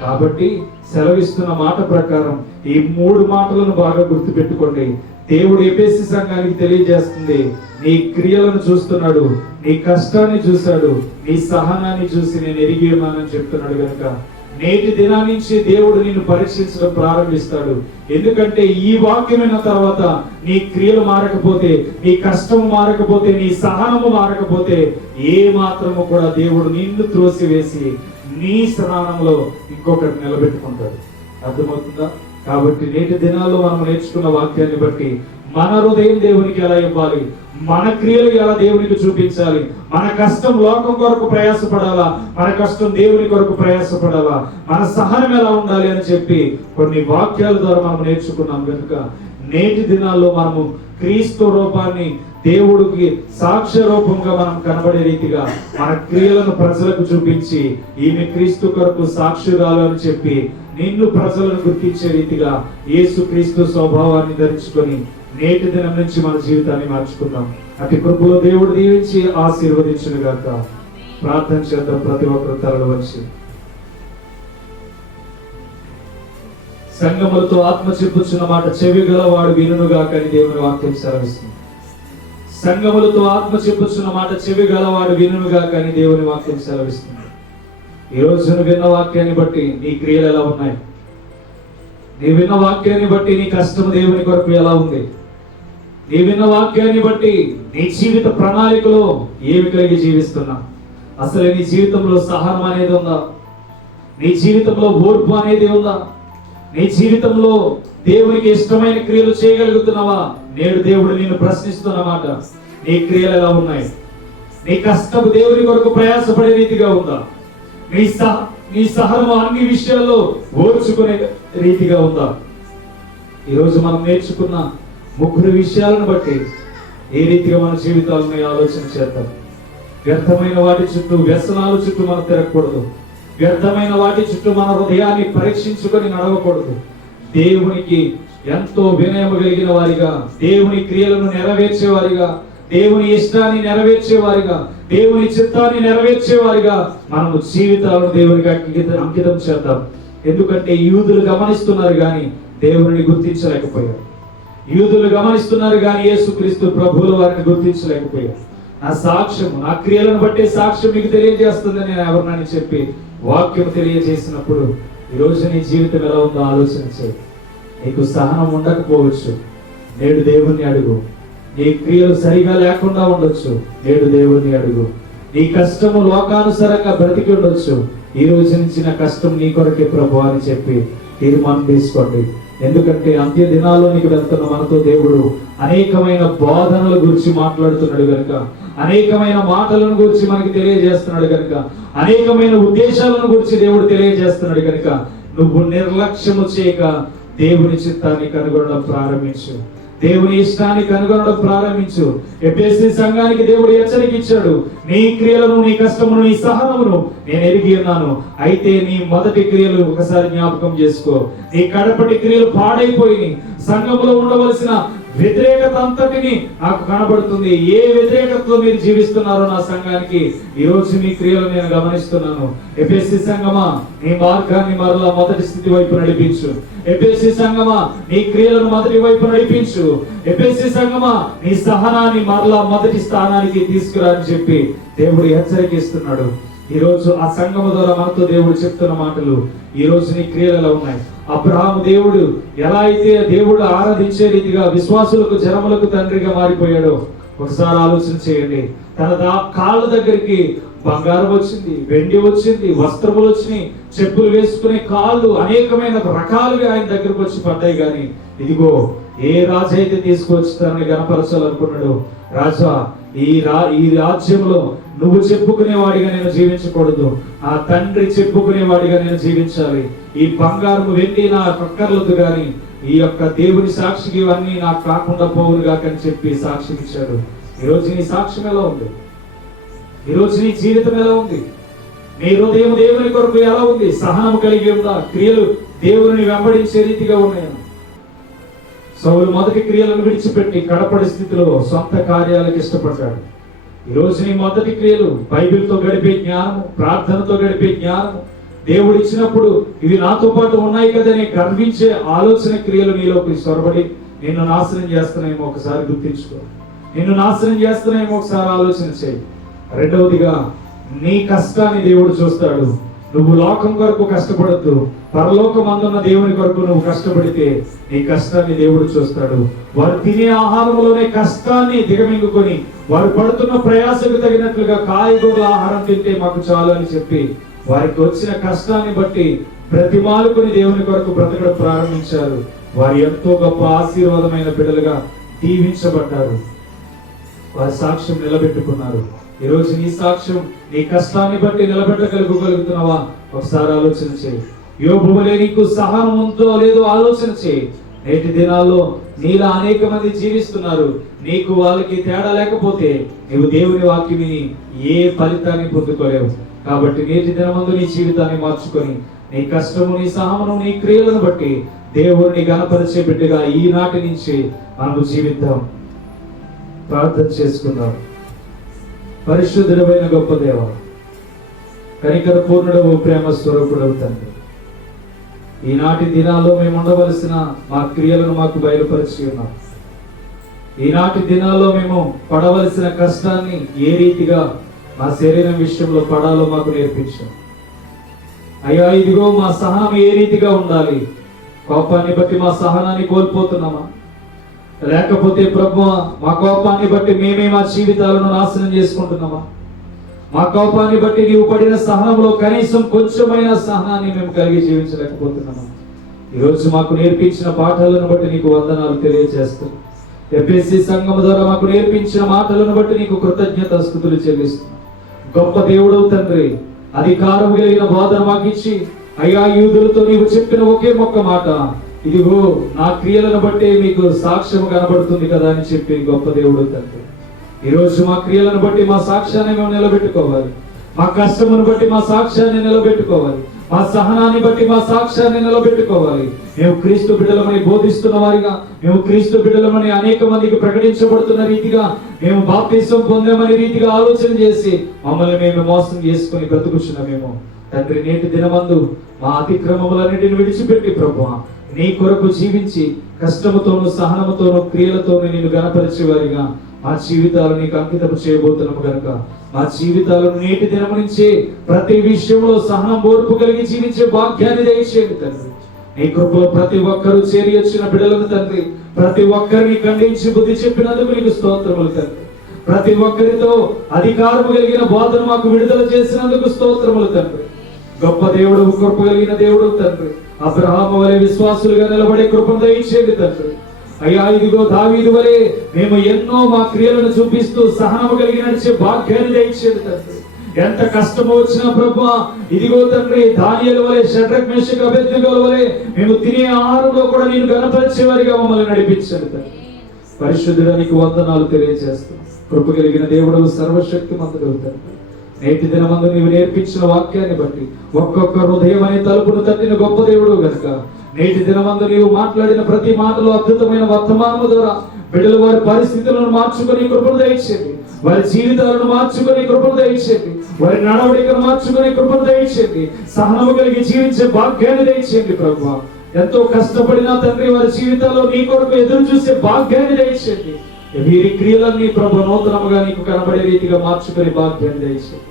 కాబట్టి సెలవిస్తున్న మాట ప్రకారం ఈ 3 మాటలను బాగా గుర్తుపెట్టుకోండి. దేవుడు ఎఫెసీ సంఘానికి తెలియజేస్తుంది, నీ క్రియలను చూస్తున్నాడు, నీ కష్టాన్ని చూశాడు, నీ సహనాన్ని చూసి నేను ఎరిగి ఉన్నానని చెప్తున్నాడు కనుక నేటి దినా నుంచి దేవుడు నిన్ను పరీక్షించడం ప్రారంభిస్తాడు. ఎందుకంటే ఈ వాక్యమైన తర్వాత నీ క్రియలు మారకపోతే, నీ కష్టము మారకపోతే, నీ సహనము మారకపోతే ఏ మాత్రము కూడా దేవుడు నిన్ను త్రోసివేసి నీ స్థానంలో ఇంకొకటి నిలబెట్టుకుంటాడు. అర్థమవుతుందా? కాబట్టి నేటి దినాల్లో మనం నేర్చుకున్న వాక్యాన్ని బట్టి మన హృదయం దేవునికి ఎలా ఇవ్వాలి, మన క్రియలు ఎలా దేవునికి చూపించాలి, మన కష్టం లోకం కొరకు ప్రయాసపడాలా, మన కష్టం దేవుని కొరకు ప్రయాసపడాలా, మన సహనం ఎలా ఉండాలి అని చెప్పి కొన్ని వాక్యాల ద్వారా మనం నేర్చుకున్నాం కనుక నేటి దినాల్లో మనము క్రీస్తు రూపాన్ని దేవుడికి సాక్ష్య రూపంగా మనం కనబడే రీతిగా మన క్రియలను ప్రజలకు చూపించి ఈమె క్రీస్తు కొరకు సాక్షురాలు అని చెప్పి నిన్ను ప్రజలను గుర్తించే రీతిగా యేసు క్రీస్తు స్వభావాన్ని ధరించుకొని నేటి దినం నుంచి మన జీవితాన్ని మార్చుకుందాం. అతి కృపలో దేవుడు దీవించి ఆశీర్వదించును గాక. ప్రార్థన చేద్దాం. ప్రతి ఒక్కరు తలలు వంచి సంగములతో ఆత్మ చెప్పుచున్న మాట చెవి గలవాడు వినుగా కానీ దేవుని వాక్యం సెలవిస్తుంది. సంగములతో ఆత్మ చెప్పుచున్న మాట చెవి గలవాడు వినుగా కానీ దేవుని వాక్యం సెలవిస్తుంది. ఈ రోజు నువ్వు విన్న వాక్యాన్ని బట్టి నీ క్రియలు ఎలా ఉన్నాయి? నీ విన్న వాక్యాన్ని బట్టి నీ కష్టం దేవుని కొరకు ఎలా ఉంది? నీ విన్న వాక్యాన్ని బట్టి నీ జీవిత ప్రణాళికలో ఏమి కలిగి జీవిస్తున్నా? అసలు నీ జీవితంలో సహనం అనేది ఉందా? నీ జీవితంలో ఓర్పు అనేది ఉందా? నీ జీవితంలో దేవునికి ఇష్టమైన క్రియలు చేయగలుగుతున్నావా? నేడు దేవుడు నిన్ను ప్రశ్నిస్తున్నమాట, నీ క్రియలు ఎలా ఉన్నాయి? నీ కష్టం దేవుని కొరకు ప్రయాసపడే రీతిగా ఉందా? నీ సహనం అన్ని విషయాల్లో ఓర్చుకునే రీతిగా ఉందా? ఈరోజు మనం నేర్చుకున్న 3 విషయాలను బట్టి ఏ రీతిగా మన జీవితాలను ఆలోచన చేద్దాం. వ్యర్థమైన వాటి చుట్టూ, వ్యసనాల చుట్టూ మనం తిరగకూడదు. వ్యర్థమైన వాటి చుట్టూ మన హృదయాన్ని పరీక్షించుకొని నడవకూడదు. దేవునికి ఎంతో వినయం కలిగిన వారిగా, దేవుని క్రియలను నెరవేర్చేవారిగా, దేవుని ఇష్టాన్ని నెరవేర్చేవారిగా, దేవుని చిత్తాన్ని నెరవేర్చేవారిగా మనము జీవితాలను దేవునికి అంకితం చేద్దాం. ఎందుకంటే యూదులు గమనిస్తున్నారు కానీ దేవుని గుర్తించలేకపోయారు. యూదులు గమనిస్తున్నారు కానీ యేసుక్రీస్తు ప్రభువుల వారిని గుర్తించలేకపోయారు. నా సాక్ష్యం, నా క్రియలను బట్టే సాక్ష్యం మీకు తెలియజేస్తుంది నేను ఎవరినని చెప్పి వాక్యం తెలియజేసినప్పుడు ఈరోజు నీ జీవితం ఎలా ఉందో ఆలోచన చేయి. నీకు సహనం ఉండకపోవచ్చు, నేడు దేవుణ్ణి అడుగు. నీ క్రియలు సరిగా లేకుండా ఉండొచ్చు, నేడు దేవుణ్ణి అడుగు. నీ కష్టము లోకానుసారంగా బ్రతికి ఉండొచ్చు, ఈ రోజు నుంచి నా కష్టం నీ కొరకే ప్రభు అని చెప్పి తీర్మానం తీసుకోండి. ఎందుకంటే అంత్య దినాల్లోనికి వెళ్తున్న మనతో దేవుడు అనేకమైన బోధనల గురించి మాట్లాడుతున్నాడు కనుక, అనేకమైన మాటలను గురించి మనకి తెలియజేస్తున్నాడు కనుక, అనేకమైన ఉద్దేశాలను గురించి దేవుడు తెలియజేస్తున్నాడు కనుక నువ్వు నిర్లక్ష్యము చేయక దేవుని చిత్తాన్ని కనుగొనడం ప్రారంభించు. దేవుని ఇష్టాన్ని కనుగొనడం ప్రారంభించు. ఎఫెసీ సంఘానికి దేవుడు హెచ్చరిక ఇచ్చాడు, నీ క్రియలను, నీ కష్టమును, నీ సహనమును నేను ఎరిగి ఉన్నాను. అయితే నీ మొదటి క్రియలు ఒకసారి జ్ఞాపకం చేసుకో. నీ కడపటి క్రియలు పాడైపోయి సంఘములో ఉండవలసిన వ్యతిరేకత అంతటిని నాకు కనబడుతుంది. ఏ వ్యతిరేకతతో మీరు జీవిస్తున్నారో నా సంఘానికి ఈ రోజు మీ క్రియలు నేను గమనిస్తున్నాను. ఎఫెసీ సంఘమా, నీ మార్గాన్ని మరలా మొదటి స్థితి వైపు నడిపించు. ఎఫెసీ సంఘమా, నీ క్రియలను మొదటి వైపు నడిపించు. ఎఫెసీ సంఘమా, నీ సహనాన్ని మరలా మొదటి స్థానానికి తీసుకురా అని చెప్పి దేవుడు హెచ్చరికిస్తున్నాడు. ఈ రోజు ఆ సంఘము ద్వారా మనతో దేవుడు చెప్తున్న మాటలు ఈ రోజు నీ క్రియలు ఎలా ఉన్నాయి? అబ్రహాము దేవుడు ఎలా అయితే దేవుడు ఆరాధించే రీతిగా విశ్వాసులకు, జనములకు తండ్రిగా మారిపోయాడో ఒకసారి ఆలోచన చేయండి. తన కాళ్ళ దగ్గరికి బంగారం వచ్చింది, వెండి వచ్చింది, వస్త్రములు వచ్చినాయి, చెప్పులు వేసుకునే కాళ్ళు అనేకమైన రకాలుగా ఆయన దగ్గరకు వచ్చి పడ్డాయి. కానీ ఇదిగో ఏ రాజు అయితే తీసుకొచ్చి తనని గణపరచాలనుకున్నాడు, రాజా ఈ రాజ్యంలో నువ్వు చెప్పుకునేవాడిగా నేను జీవించకూడదు, ఆ తండ్రి చెప్పుకునేవాడిగా నేను జీవించాలి. ఈ బంగారం, వెండి నా పక్కర్లదు కానీ ఈ యొక్క దేవుని సాక్షికి ఇవన్నీ నాకు కాకుండా పోవును కాకని చెప్పి సాక్ష్యం ఇచ్చాడు. ఈరోజు నీ సాక్ష్యం ఎలా ఉంది? ఈరోజు నీ జీవితం ఎలా ఉంది? నీ హృదయం దేవుని కొరకు ఎలా ఉంది? సహనం కలిగి ఉందా? క్రియలు దేవుని వెంబడించే రీతిగా ఉన్నాయా? సౌలు మొదటి క్రియలను విడిచిపెట్టి కడపడి స్థితిలో సొంత కార్యాలకు ఇష్టపడ్డాడు. ఈరోజు నీ మొదటి క్రియలు బైబిల్తో గడిపే జ్ఞానము, ప్రార్థనతో గడిపే జ్ఞానము, దేవుడు ఇచ్చినప్పుడు ఇవి నాతో పాటు ఉన్నాయి కదని గర్వించే ఆలోచన క్రియలు నీలోకి సొరబడి నిన్ను నాశనం చేస్తున్నాయేమో ఒకసారి గుర్తించుకో. నిన్ను నాశనం చేస్తున్నాయేమో ఒకసారి ఆలోచన చేయి. రెండవదిగా, నీ కష్టాన్ని దేవుడు చూస్తాడు. నువ్వు లోకం కొరకు కష్టపడద్దు, పరలోకం అందున్న దేవుని కొరకు నువ్వు కష్టపడితే నీ కష్టాన్ని దేవుడు చూస్తాడు. వారు తినే ఆహారంలోనే కష్టాన్ని దిగమింగుకొని వారు పడుతున్న ప్రయాసకు తగినట్లుగా కాయగూరల ఆహారం తింటే మాకు చాలు అని చెప్పి వారికి వచ్చిన కష్టాన్ని బట్టి ప్రతిమాలుకొని దేవుని కొరకు బ్రతకడం ప్రారంభించారు. వారు ఎంతో గొప్ప ఆశీర్వాదమైన బిడ్డలుగా దీవించబడ్డారు. వారి సాక్ష్యం నిలబెట్టుకున్నారు. ఈరోజు నీ సాక్ష్యం నీ కష్టాన్ని బట్టి నిలబెట్టగలుగుతున్నావా? ఒకసారి ఆలోచన చేయి. యోబు వలె నీకు సహనం ఉందో లేదో ఆలోచన చేయి. నేటి దినాల్లో నీలా అనేక మంది జీవిస్తున్నారు. నీకు వాళ్ళకి తేడా లేకపోతే నీవు దేవుని వాక్యం విని ఏ ఫలితాన్ని పొందుకోలేవు. కాబట్టి నేటి దినమందు నీ జీవితాన్ని మార్చుకొని నీ కష్టము, నీ సహనము, నీ క్రియలను బట్టి దేవుడిని గణపరిచే బిడ్డగా ఈనాటి నుంచి మనము జీవిద్దాం. ప్రార్థన చేసుకుందాం. పరిశుద్ధుడైన గొప్ప దేవ, కనికర పూర్ణుడవు, ప్రేమ స్వరూపుడవు తండ్రి, ఈనాటి దినాల్లో మేము ఉండవలసిన మా క్రియలను మాకు బయలుపరిచి ఉన్నాం. ఈనాటి దినాల్లో మేము పడవలసిన కష్టాన్ని ఏ రీతిగా మా శరీరం విషయంలో పడాలో మాకు నేర్పించాం. అయ్యా, ఇదిగో మా సహనం ఏ రీతిగా ఉండాలి. కోపాన్ని బట్టి మా సహనాన్ని కోల్పోతున్నామా? లేకపోతే ప్రభువా, మా కోపాన్ని బట్టి మేమే మా జీవితాలను నాశనం చేసుకుంటున్నామా? మా కోపాన్ని బట్టి నీవు పడిన సహనంలో కనీసం కొంచెమైన సహనాన్ని మేము కలిగి జీవించలేకపోతున్నామా? ఈరోజు మాకు నేర్పించిన పాఠాలను బట్టి నీకు వందనాలు తెలియజేస్తాం. ఎఫెసీ సంఘం ద్వారా మాకు నేర్పించిన మాటలను బట్టి నీకు కృతజ్ఞతాస్తుతులు చెల్లిస్తున్నాం. గొప్ప దేవుడవు తండ్రి, అధికారం కలిగిన బోధన మాకు ఇచ్చి అయ్యా, యూదులతో నీవు చెప్పిన ఒకే ఒక్క మాట, ఇదిగో నా క్రియలను బట్టి మీకు సాక్ష్యం కనబడుతుంది కదా అని చెప్పి గొప్ప దేవుడు తండ్రి, ఈరోజు మా క్రియలను బట్టి మా సాక్ష్యాన్ని మేము నిలబెట్టుకోవాలి. మా కష్టమును బట్టి మా సాక్ష్యాన్ని నిలబెట్టుకోవాలి. మా సహనాన్ని బట్టి మా సాక్ష్యాన్ని నిలబెట్టుకోవాలి. మేము క్రీస్తు బిడ్డలమని బోధిస్తున్న వారిగా, మేము క్రీస్తు బిడ్డలమని అనేక మందికి ప్రకటించబడుతున్న రీతిగా, మేము బాప్తిసం పొందామని రీతిగా ఆలోచన చేసి మమ్మల్ని మేము మోసం చేసుకుని బ్రతుకుచున్నామేమో తండ్రి. నేటి దినమందు మా అతిక్రమములన్నిటిని విడిచిపెట్టి ప్రభువా, నీ కొరకు జీవించి కష్టముతోనూ సహనముతోనూ క్రియలతోనూ నిన్ను గణపరిచే వారిగా మా జీవితాలు నీకు అంకితం చేయబోతున్నాము కనుక మా జీవితాలను నేటి దినము నుంచి ప్రతి విషయంలో సహనం ఓర్పు కలిగి జీవించే భాగ్యాన్ని దయచేయండి తండ్రి. నీ కృపలో ప్రతి ఒక్కరూ చేరి వచ్చిన బిడ్డలను తండ్రి, ప్రతి ఒక్కరిని ఖండించి బుద్ధి చెప్పినందుకు నీకు స్తోత్రములు తండ్రి. ప్రతి ఒక్కరితో అధికారము కలిగిన బోధన మాకు విడుదల చేసినందుకు స్తోత్రములు తండ్రి. గొప్ప దేవుడు, కృప కలిగిన దేవుడు తండ్రి. అబ్రహాము వలె విశ్వాసులుగా నిలబడే కృపను దయచేయండి తండ్రి. అయ్యా, ఇదిగో దావీదు వలె మేము ఎన్నో మా క్రియలను చూపిస్తూ సహనము కలిగి నడిచే భాగ్యాన్ని దయచేయండి తండ్రి. ఎంత కష్టము వచ్చినా ప్రభువా, ఇదిగో తండ్రి, దానియేలు వలె, షడ్రక్ మేషక్ అబేద్నెగోల వలె మేము తినే ఆహారంలో కూడా నేను గణపరిచే వారిగా మమ్మల్ని నడిపించండి తండ్రి. పరిశుద్ధుడా, నీకు వందనాలు తెలియజేస్తాం. కృప కలిగిన దేవుడు, సర్వశక్తిమంతుడు తండ్రి. నేటి దినమందు నీవు నేర్పించిన వాక్యాన్ని బట్టి ఒక్కొక్క హృదయం అనే తలుపును తట్టిన గొప్ప దేవుడు గనుక నేటి దినమందు నీవు మాట్లాడిన ప్రతి మాటలో అద్భుతమైన వర్తమానము ద్వారా బిడ్డలు వారి పరిస్థితులను మార్చుకొని కృపను దయచేయండి. వారి జీవితాలను మార్చుకొని కృపను దయచేయండి. వారి నడవడికను మార్చుకొని కృపను దయచేయండి. సహనము కలిగి జీవించే భాగ్యాన్ని దయచేయండి ప్రభువా. ఎంతో కష్టపడినా తండ్రి, వారి జీవితాల్లో నీ కొరకు ఎదురు చూసే భాగ్యాన్ని దయచేయండి. వీరి క్రియలన్నీ ప్రభు నూతనముగా నీకు కనబడే రీతిగా మార్చుకునే భాగ్యాన్ని దయచేయండి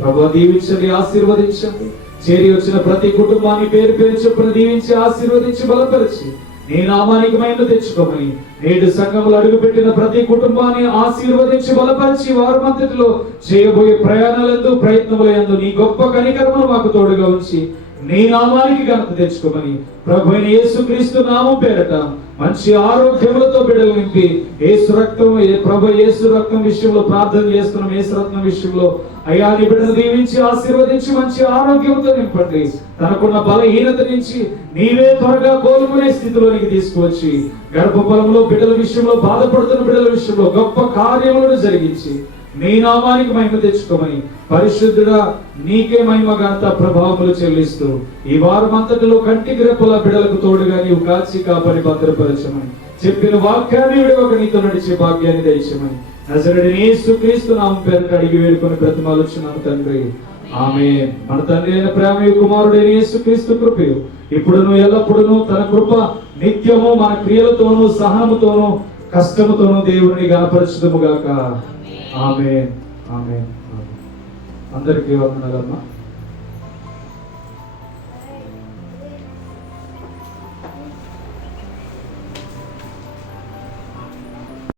ప్రభు. దీవించండి, ఆశీర్వదించండి. చేరి వచ్చిన ప్రతి కుటుంబాన్ని పేరు పేరు చొప్పున దీవించి ఆశీర్వదించి బలపరిచి నీ నామానికి మహిమ తెచ్చుకోమని నేడు సంఘంలో అడుగుపెట్టిన ప్రతి కుటుంబాన్ని ఆశీర్వదించి బలపరిచి వారి మధ్యలో చేయబోయే ప్రయాణాలందు ప్రయత్నములందు నీ గొప్ప కనికరమును మాకు తోడుగా ఉంచి నీ నామానికి ఘనత తెచ్చుకోమని ప్రభు అయిన యేసుక్రీస్తు నామం పేరట మంచి ఆరోగ్యములతో బిడ్డలు నింపి యేసు రక్తం, ప్రభు యేసు రక్తం విషయంలో ప్రార్థన చేస్తున్నాం. యేసు రక్తం విషయంలో అయ్యా నీ బిడ్డను దీవించి ఆశీర్వదించి మంచి ఆరోగ్యంతో నింపండి. తనకున్న బలహీనత నుంచి నీవే త్వరగా కోలుకునే స్థితిలోనికి తీసుకువచ్చి గర్భఫలంలో బిడ్డల విషయంలో బాధపడుతున్న బిడ్డల విషయంలో గొప్ప కార్యములను జరిగించి నీ నామానికి మహిమ తెచ్చుకోమని పరిశుద్ధుడా, నీకే మహిమ ఘనత ప్రభావములు చెల్లిస్తూ ఈ వారం అంతటిలో కంటికి రెప్పల బిడ్డలకు తోడుగా నీవు కాచి కాపాడి భద్రపరచమని చెప్పిన వాక్యాన్ని విడవక నీతో నడిచే భాగ్యాన్ని దయచేయమని నజరేయుడైన యేసుక్రీస్తు నామం పేరిట అడిగి వేడుకొని బ్రతిమాలుచున్నాము తండ్రి, ఆమేన్. మన తండ్రి అయిన ప్రేమయు కుమారుడైన యేసుక్రీస్తు కృపయు ఇప్పుడును ఎల్లప్పుడూ తన కృప నిత్యము మన క్రియలతోనూ సహనముతోనూ కష్టముతోనూ దేవుని గణపరచుదుము గాక. ఆమేన్, ఆమేన్. అందరికీ వందనాలమ్మా.